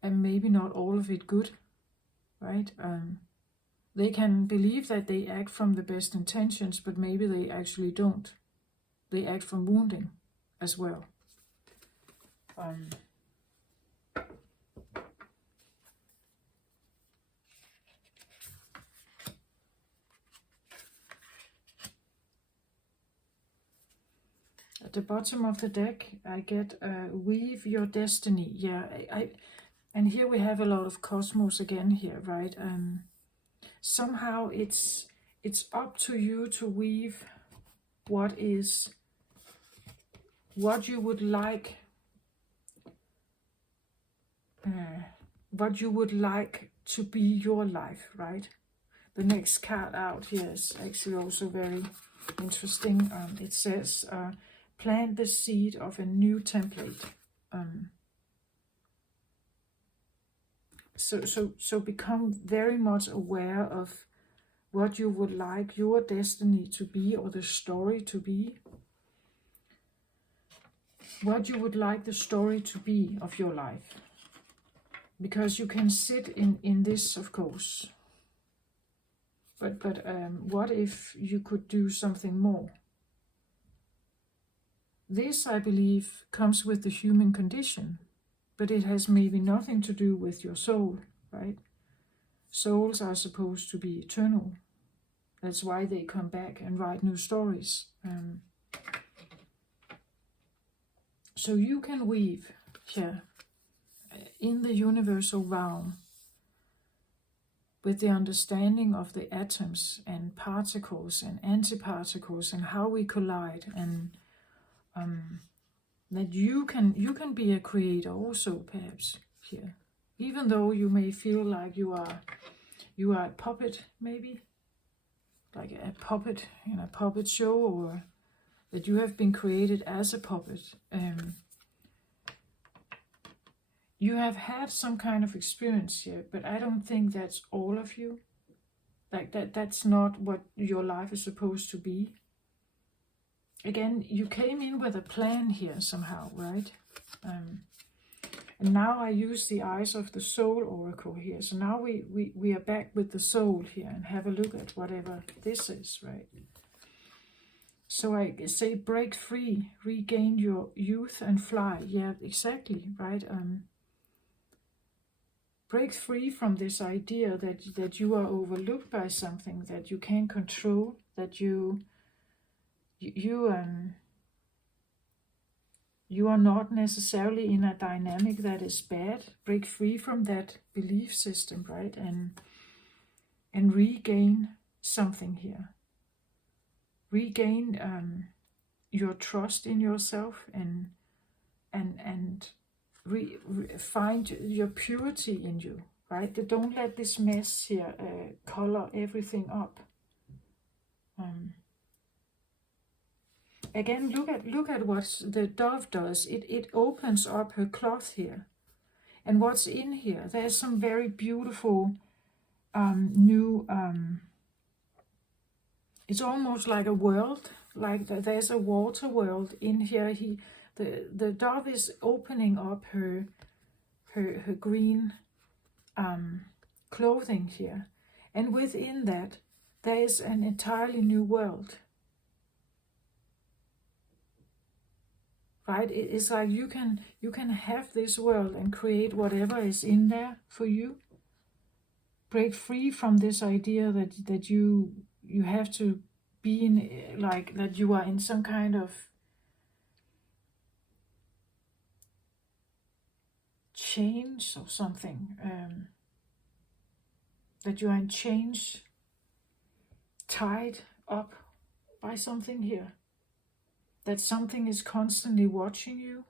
And maybe not all of it good, right? They can believe that they act from the best intentions, but maybe they actually don't. They act from wounding as well. At the bottom of the deck, I get weave your destiny. Yeah, and here we have a lot of cosmos again here, right? Somehow it's up to you to weave what you would like, to be your life, right? The next card out here is actually also very interesting. It says, plant the seed of a new template. So become very much aware of what you would like your destiny to be, or the story to be. What you would like the story to be of your life. Because you can sit in this, of course. But what if you could do something more? This, I believe, comes with the human condition, but it has maybe nothing to do with your soul, right? Souls are supposed to be eternal. That's why they come back and write new stories. So you can weave here in the universal realm with the understanding of the atoms and particles and antiparticles and how we collide, and that you can be a creator also, perhaps here, even though you may feel like you are a puppet, maybe. like a puppet in a puppet show, or that you have been created as a puppet. You have had some kind of experience here, but I don't think that's all of you. Like that's not what your life is supposed to be. Again, you came in with a plan here somehow, right? And now I use the eyes of the soul oracle here. So now we are back with the soul here and have a look at whatever this is, right? So I say break free, regain your youth and fly. Yeah, exactly, right? Break free from this idea that you are overlooked by something that you can't control, that you are not necessarily in a dynamic that is bad. Break free from that belief system, right? And regain something here. Regain your trust in yourself and find your purity in you, right? Don't let this mess here color everything up. Again, look at what the dove does. It opens up her cloth here, and what's in here? There's some very beautiful new. It's almost like a world, like there's a water world in here. The dove is opening up her green clothing here, and within that there is an entirely new world. Right? It's like you can have this world and create whatever is in there for you. Break free from this idea that you have to be in, like that you are in some kind of change or something. That you are in change, tied up by something here. That something is constantly watching you.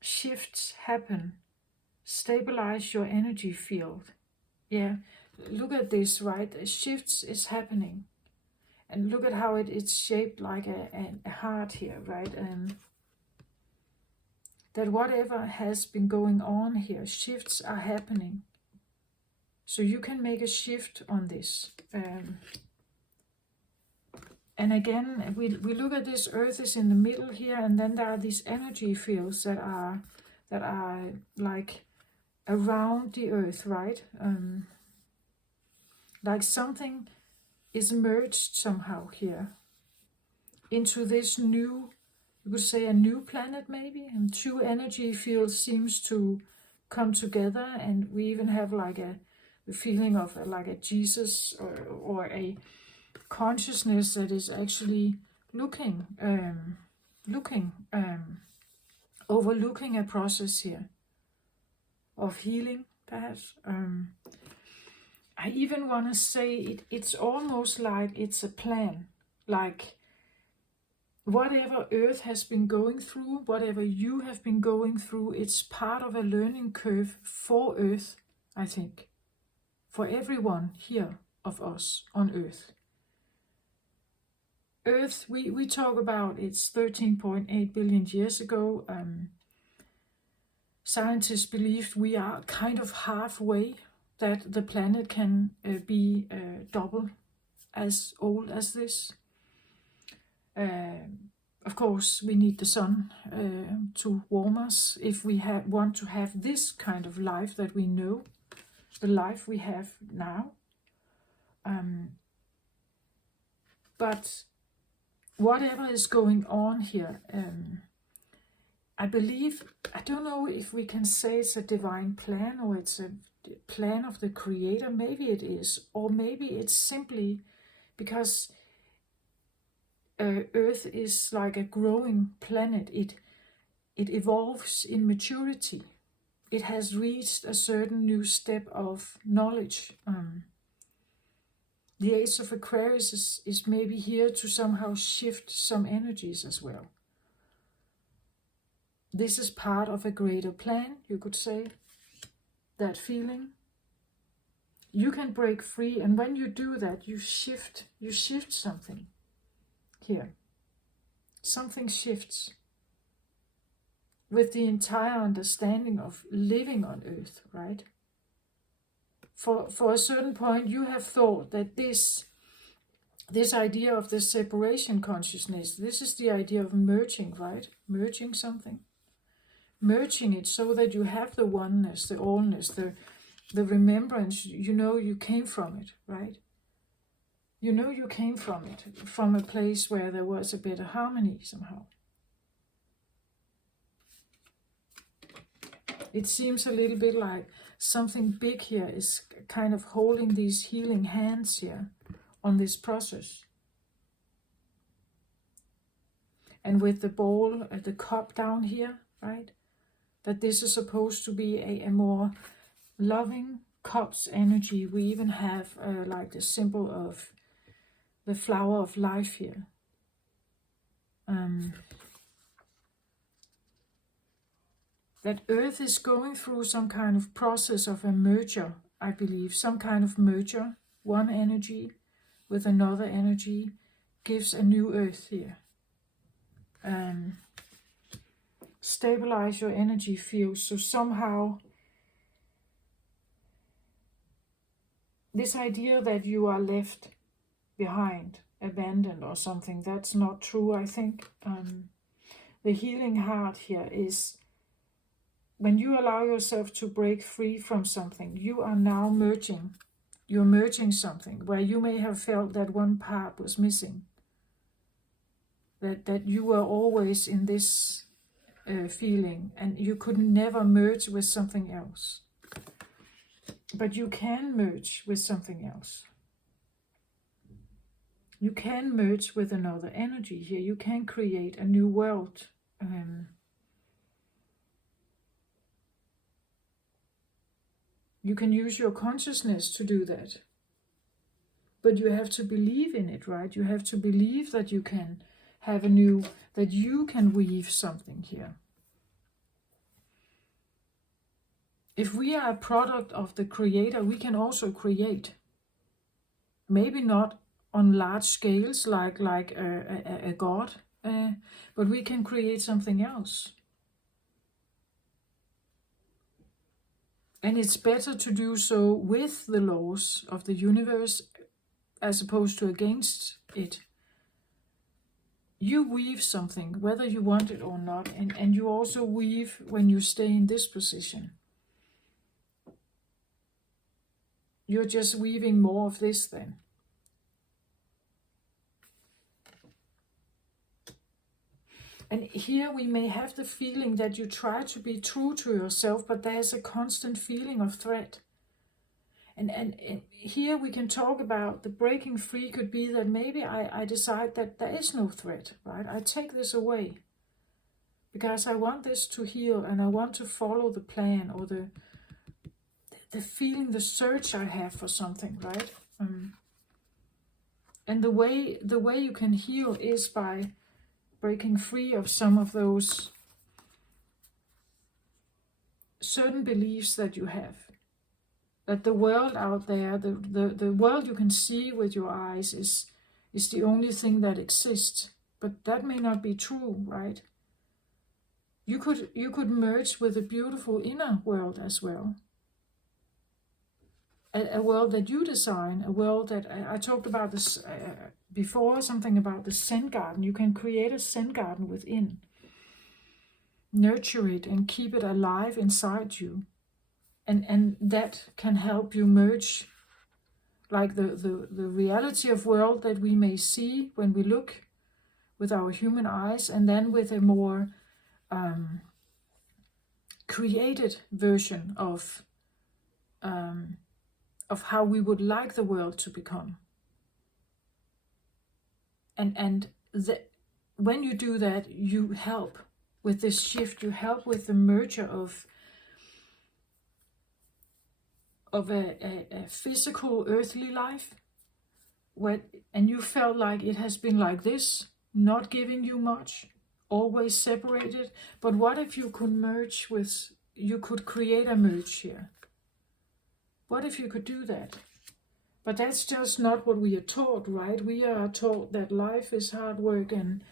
Shifts happen. Stabilize your energy field. Yeah, look at this, right? Shifts is happening. And look at how it's shaped like a heart here, right? That whatever has been going on here, shifts are happening. So you can make a shift on this. And again, we look at this, Earth is in the middle here, and then there are these energy fields that are like around the Earth, right? Like something is merged somehow here into this new, you could say a new planet maybe, and two energy fields seems to come together, and we even have like the feeling of like a Jesus or a consciousness that is actually overlooking a process here of healing, perhaps. I even want to say it's almost like it's a plan, like whatever Earth has been going through, whatever you have been going through, it's part of a learning curve for Earth, I think, for everyone here of us on Earth. Earth, we talk about it's 13.8 billion years ago. Scientists believe we are kind of halfway, that the planet can be double as old as this. Of course, we need the sun to warm us if we want to have this kind of life that we know, the life we have now. But whatever is going on here, I believe, I don't know if we can say it's a divine plan or it's a plan of the Creator. Maybe it is, or maybe it's simply because Earth is like a growing planet. It evolves in maturity. It has reached a certain new step of knowledge. The Ace of Aquarius is maybe here to somehow shift some energies as well. This is part of a greater plan, you could say, that feeling. You can break free, and when you do that, you shift something here. Something shifts with the entire understanding of living on earth, right? For a certain point, you have thought that this idea of the separation consciousness, this is the idea of merging, right? Merging something. Merging it so that you have the oneness, the allness, the remembrance, you know you came from it, right? You know you came from it, from a place where there was a better harmony somehow. It seems a little bit like something big here is kind of holding these healing hands here on this process. And with the ball, the cup down here, right? That this is supposed to be a more loving cup's energy. We even have like the symbol of the flower of life here. That earth is going through some kind of process of a merger, I believe. Some kind of merger. One energy with another energy gives a new earth here. Stabilize your energy field. So somehow this idea that you are left behind, abandoned or something, that's not true, I think. The healing heart here is when you allow yourself to break free from something, you are now merging. You're merging something where you may have felt that one part was missing. That you were always in this feeling and you could never merge with something else. But you can merge with something else. You can merge with another energy here. You can create a new world. You can use your consciousness to do that. But you have to believe in it, right? You have to believe that you can have that you can weave something here. If we are a product of the Creator, we can also create. Maybe not on large scales like a God, but we can create something else. And it's better to do so with the laws of the universe as opposed to against it. You weave something, whether you want it or not, and you also weave when you stay in this position. You're just weaving more of this then. And here we may have the feeling that you try to be true to yourself, but there's a constant feeling of threat. And here we can talk about the breaking free could be that maybe I decide that there is no threat, right? I take this away because I want this to heal and I want to follow the plan or the feeling, the search I have for something, right? And the way you can heal is by breaking free of some of those certain beliefs that you have. That the world out there, the world you can see with your eyes is the only thing that exists. But that may not be true, right? You could merge with a beautiful inner world as well. A world that you design, a world that, I talked about this before, something about the Zen garden. You can create a Zen garden within. Nurture it and keep it alive inside you. And that can help you merge like the reality of world that we may see when we look with our human eyes, and then with a more created version of how we would like the world to become. And when you do that, you help with this shift. You help with the merger of a physical earthly life, and you felt like it has been like this, not giving you much, always separated. But what if you could merge with, you could create a merge here? What if you could do that? But that's just not what we are taught, right? We are taught that life is hard work and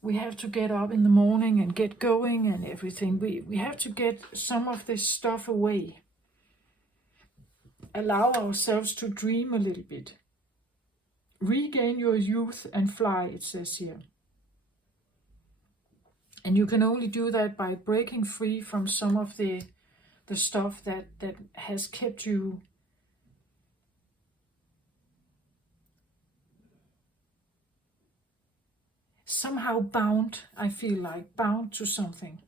we have to get up in the morning and get going and everything. We have to get some of this stuff away. Allow ourselves to dream a little bit. Regain your youth and fly, it says here. And you can only do that by breaking free from some of the stuff that has kept you somehow bound, I feel like, bound to something.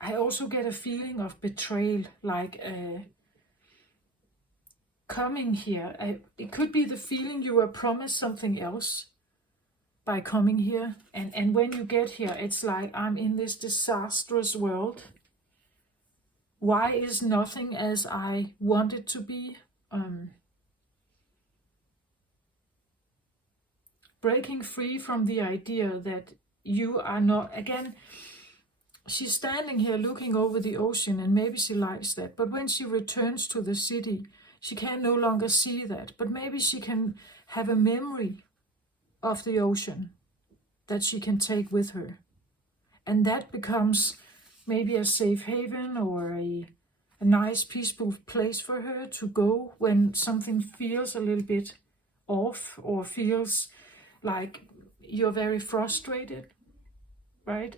I also get a feeling of betrayal, like coming here. It could be the feeling you were promised something else by coming here. And when you get here, it's like, I'm in this disastrous world. Why is nothing as I want it to be? Breaking free from the idea that you are not, again, she's standing here looking over the ocean and maybe she likes that. But when she returns to the city, she can no longer see that. But maybe she can have a memory of the ocean that she can take with her. And that becomes maybe a safe haven or a nice peaceful place for her to go when something feels a little bit off or feels like you're very frustrated, right?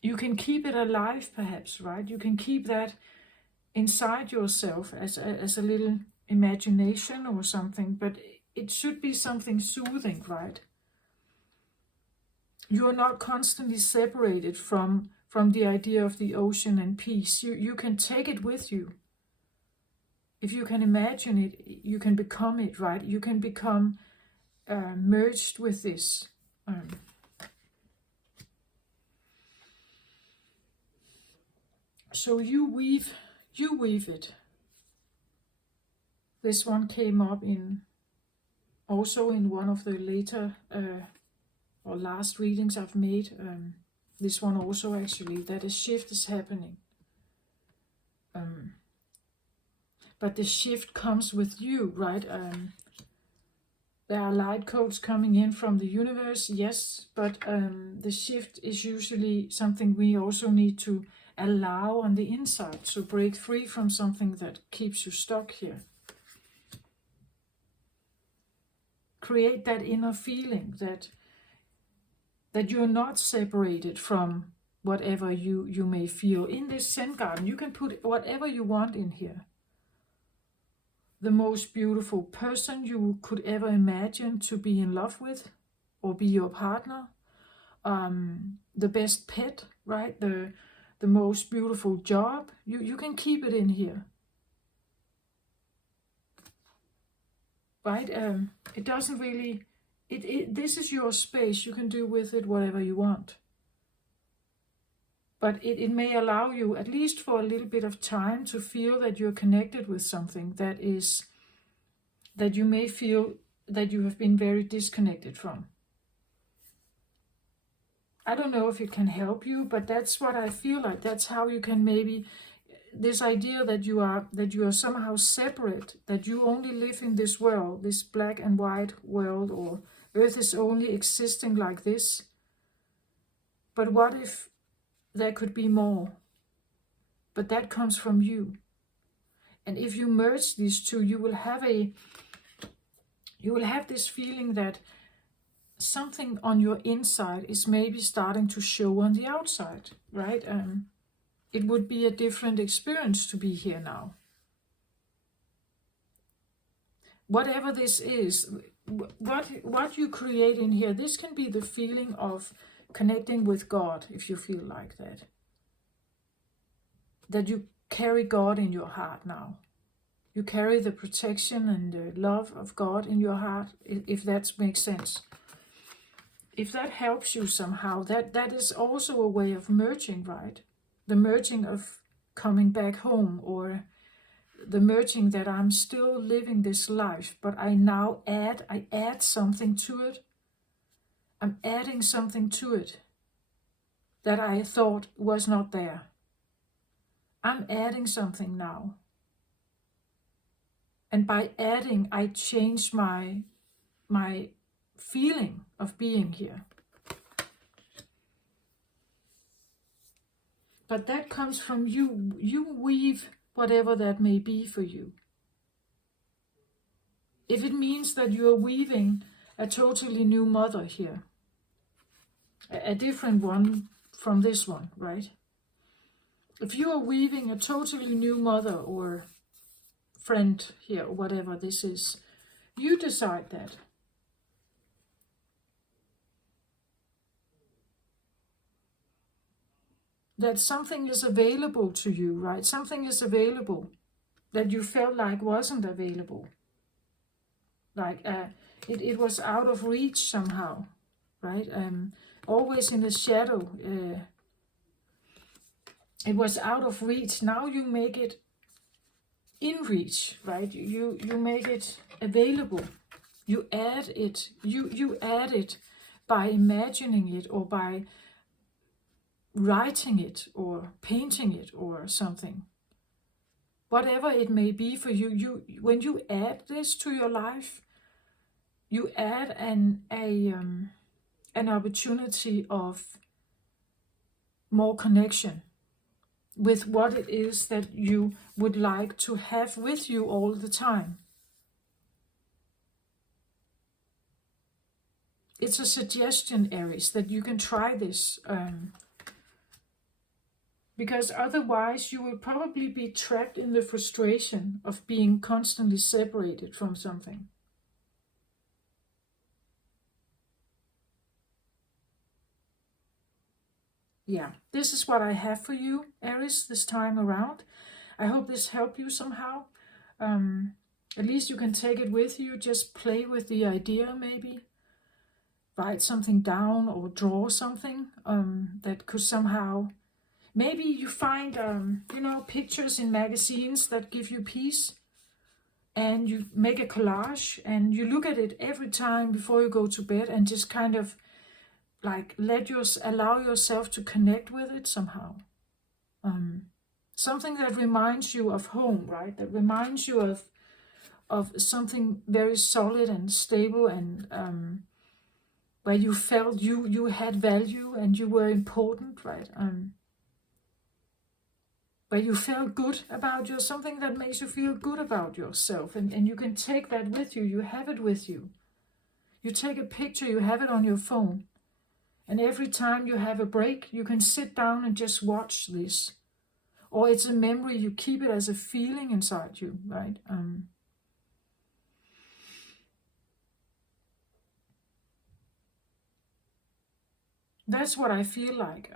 You can keep it alive perhaps, right? You can keep that inside yourself as a little imagination or something, but it should be something soothing, right? You are not constantly separated from the idea of the ocean and peace. You can take it with you. If you can imagine it, you can become it, right? You can become merged with this. So you weave it. This one came up also in one of the later or last readings I've made. This one also actually, that a shift is happening. But the shift comes with you, right? There are light codes coming in from the universe, yes, but the shift is usually something we also need to allow on the inside to break free from something that keeps you stuck here. Create that inner feeling that you're not separated from whatever you may feel. In this Zen garden, you can put whatever you want in here. The most beautiful person you could ever imagine to be in love with or be your partner. The best pet, right? The most beautiful job. You can keep it in here. Right? It doesn't really... This is your space. You can do with it whatever you want. But it may allow you, at least for a little bit of time, to feel that you're connected with something that you may feel that you have been very disconnected from. I don't know if it can help you, but that's what I feel like. That's how you can maybe... This idea that you are somehow separate, that you only live in this world, this black and white world, or Earth is only existing like this. But what if there could be more? But that comes from you. And if you merge these two, you will have this feeling that something on your inside is maybe starting to show on the outside, right? It would be a different experience to be here now. Whatever this is, what you create in here, this can be the feeling of connecting with God, if you feel like that. That you carry God in your heart now. You carry the protection and the love of God in your heart, if that makes sense. If that helps you somehow, that is also a way of merging, right? The merging of coming back home, or the merging that I'm still living this life, but I now add something to it. I'm adding something to it that I thought was not there. I'm adding something now. And by adding, I change my feeling of being here. But that comes from you. You weave whatever that may be for you. If it means that you are weaving a totally new mother here, a different one from this one, right? If you are weaving a totally new mother or friend here, or whatever this is, you decide that. That something is available to you, right? Something is available that you felt like wasn't available. Like it was out of reach somehow, right? Always in the shadow. It was out of reach. Now you make it in reach, right? You make it available. You add it. You add it by imagining it, or by writing it, or painting it, or something. Whatever it may be for you, when you add this to your life, you add an opportunity of more connection with what it is that you would like to have with you all the time. It's a suggestion, Aries, that you can try this. Because otherwise you will probably be trapped in the frustration of being constantly separated from something. Yeah, this is what I have for you, Aries, this time around. I hope this helped you somehow. At least you can take it with you. Just play with the idea, maybe. Write something down or draw something that could somehow... Maybe you find, pictures in magazines that give you peace, and you make a collage and you look at it every time before you go to bed, and just kind of like allow yourself to connect with it somehow. Something that reminds you of home, right? That reminds you of something very solid and stable, and where you felt you had value and you were important, right? Where you felt good about something that makes you feel good about yourself. And you can take that with you. You have it with you. You take a picture, you have it on your phone. And every time you have a break, you can sit down and just watch this. Or it's a memory, you keep it as a feeling inside you, right? That's what I feel like.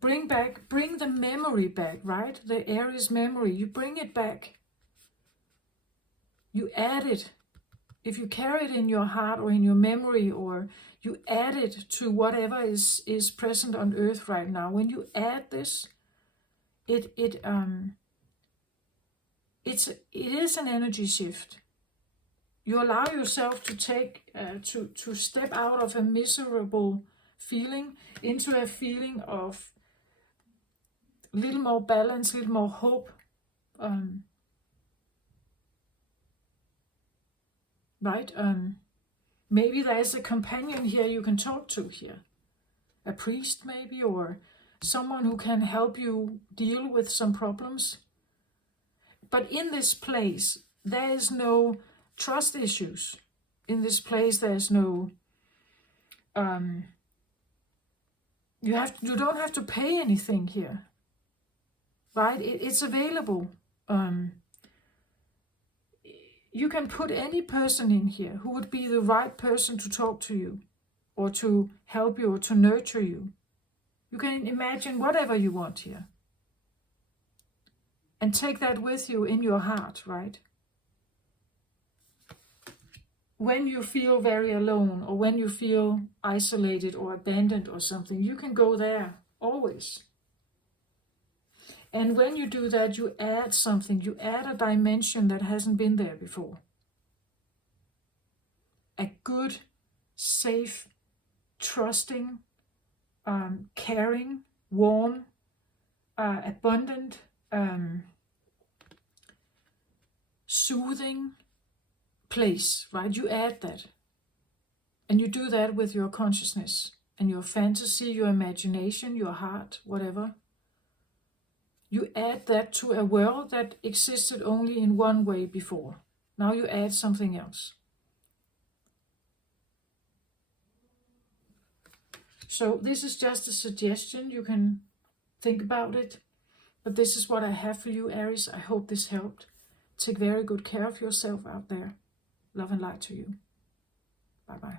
Bring the memory back, right? The Aries memory, you bring it back. You add it. If you carry it in your heart or in your memory, or you add it to whatever is present on earth right now, when you add this, it is an energy shift. You allow yourself to take to step out of a miserable feeling into a feeling of a little more balance, a little more hope. Right? Maybe there's a companion here you can talk to here. A priest maybe, or someone who can help you deal with some problems. But in this place, there is no trust issues. In this place, there's no... you don't have to pay anything here. Right? It's available. You can put any person in here who would be the right person to talk to you, or to help you, or to nurture you. You can imagine whatever you want here. And take that with you in your heart, right? When you feel very alone, or when you feel isolated or abandoned or something, you can go there, always. And when you do that, you add something, you add a dimension that hasn't been there before. A good, safe, trusting, caring, warm, abundant, soothing place, right? You add that. And you do that with your consciousness and your fantasy, your imagination, your heart, whatever. You add that to a world that existed only in one way before. Now you add something else. So this is just a suggestion. You can think about it. But this is what I have for you, Aries. I hope this helped. Take very good care of yourself out there. Love and light to you. Bye-bye.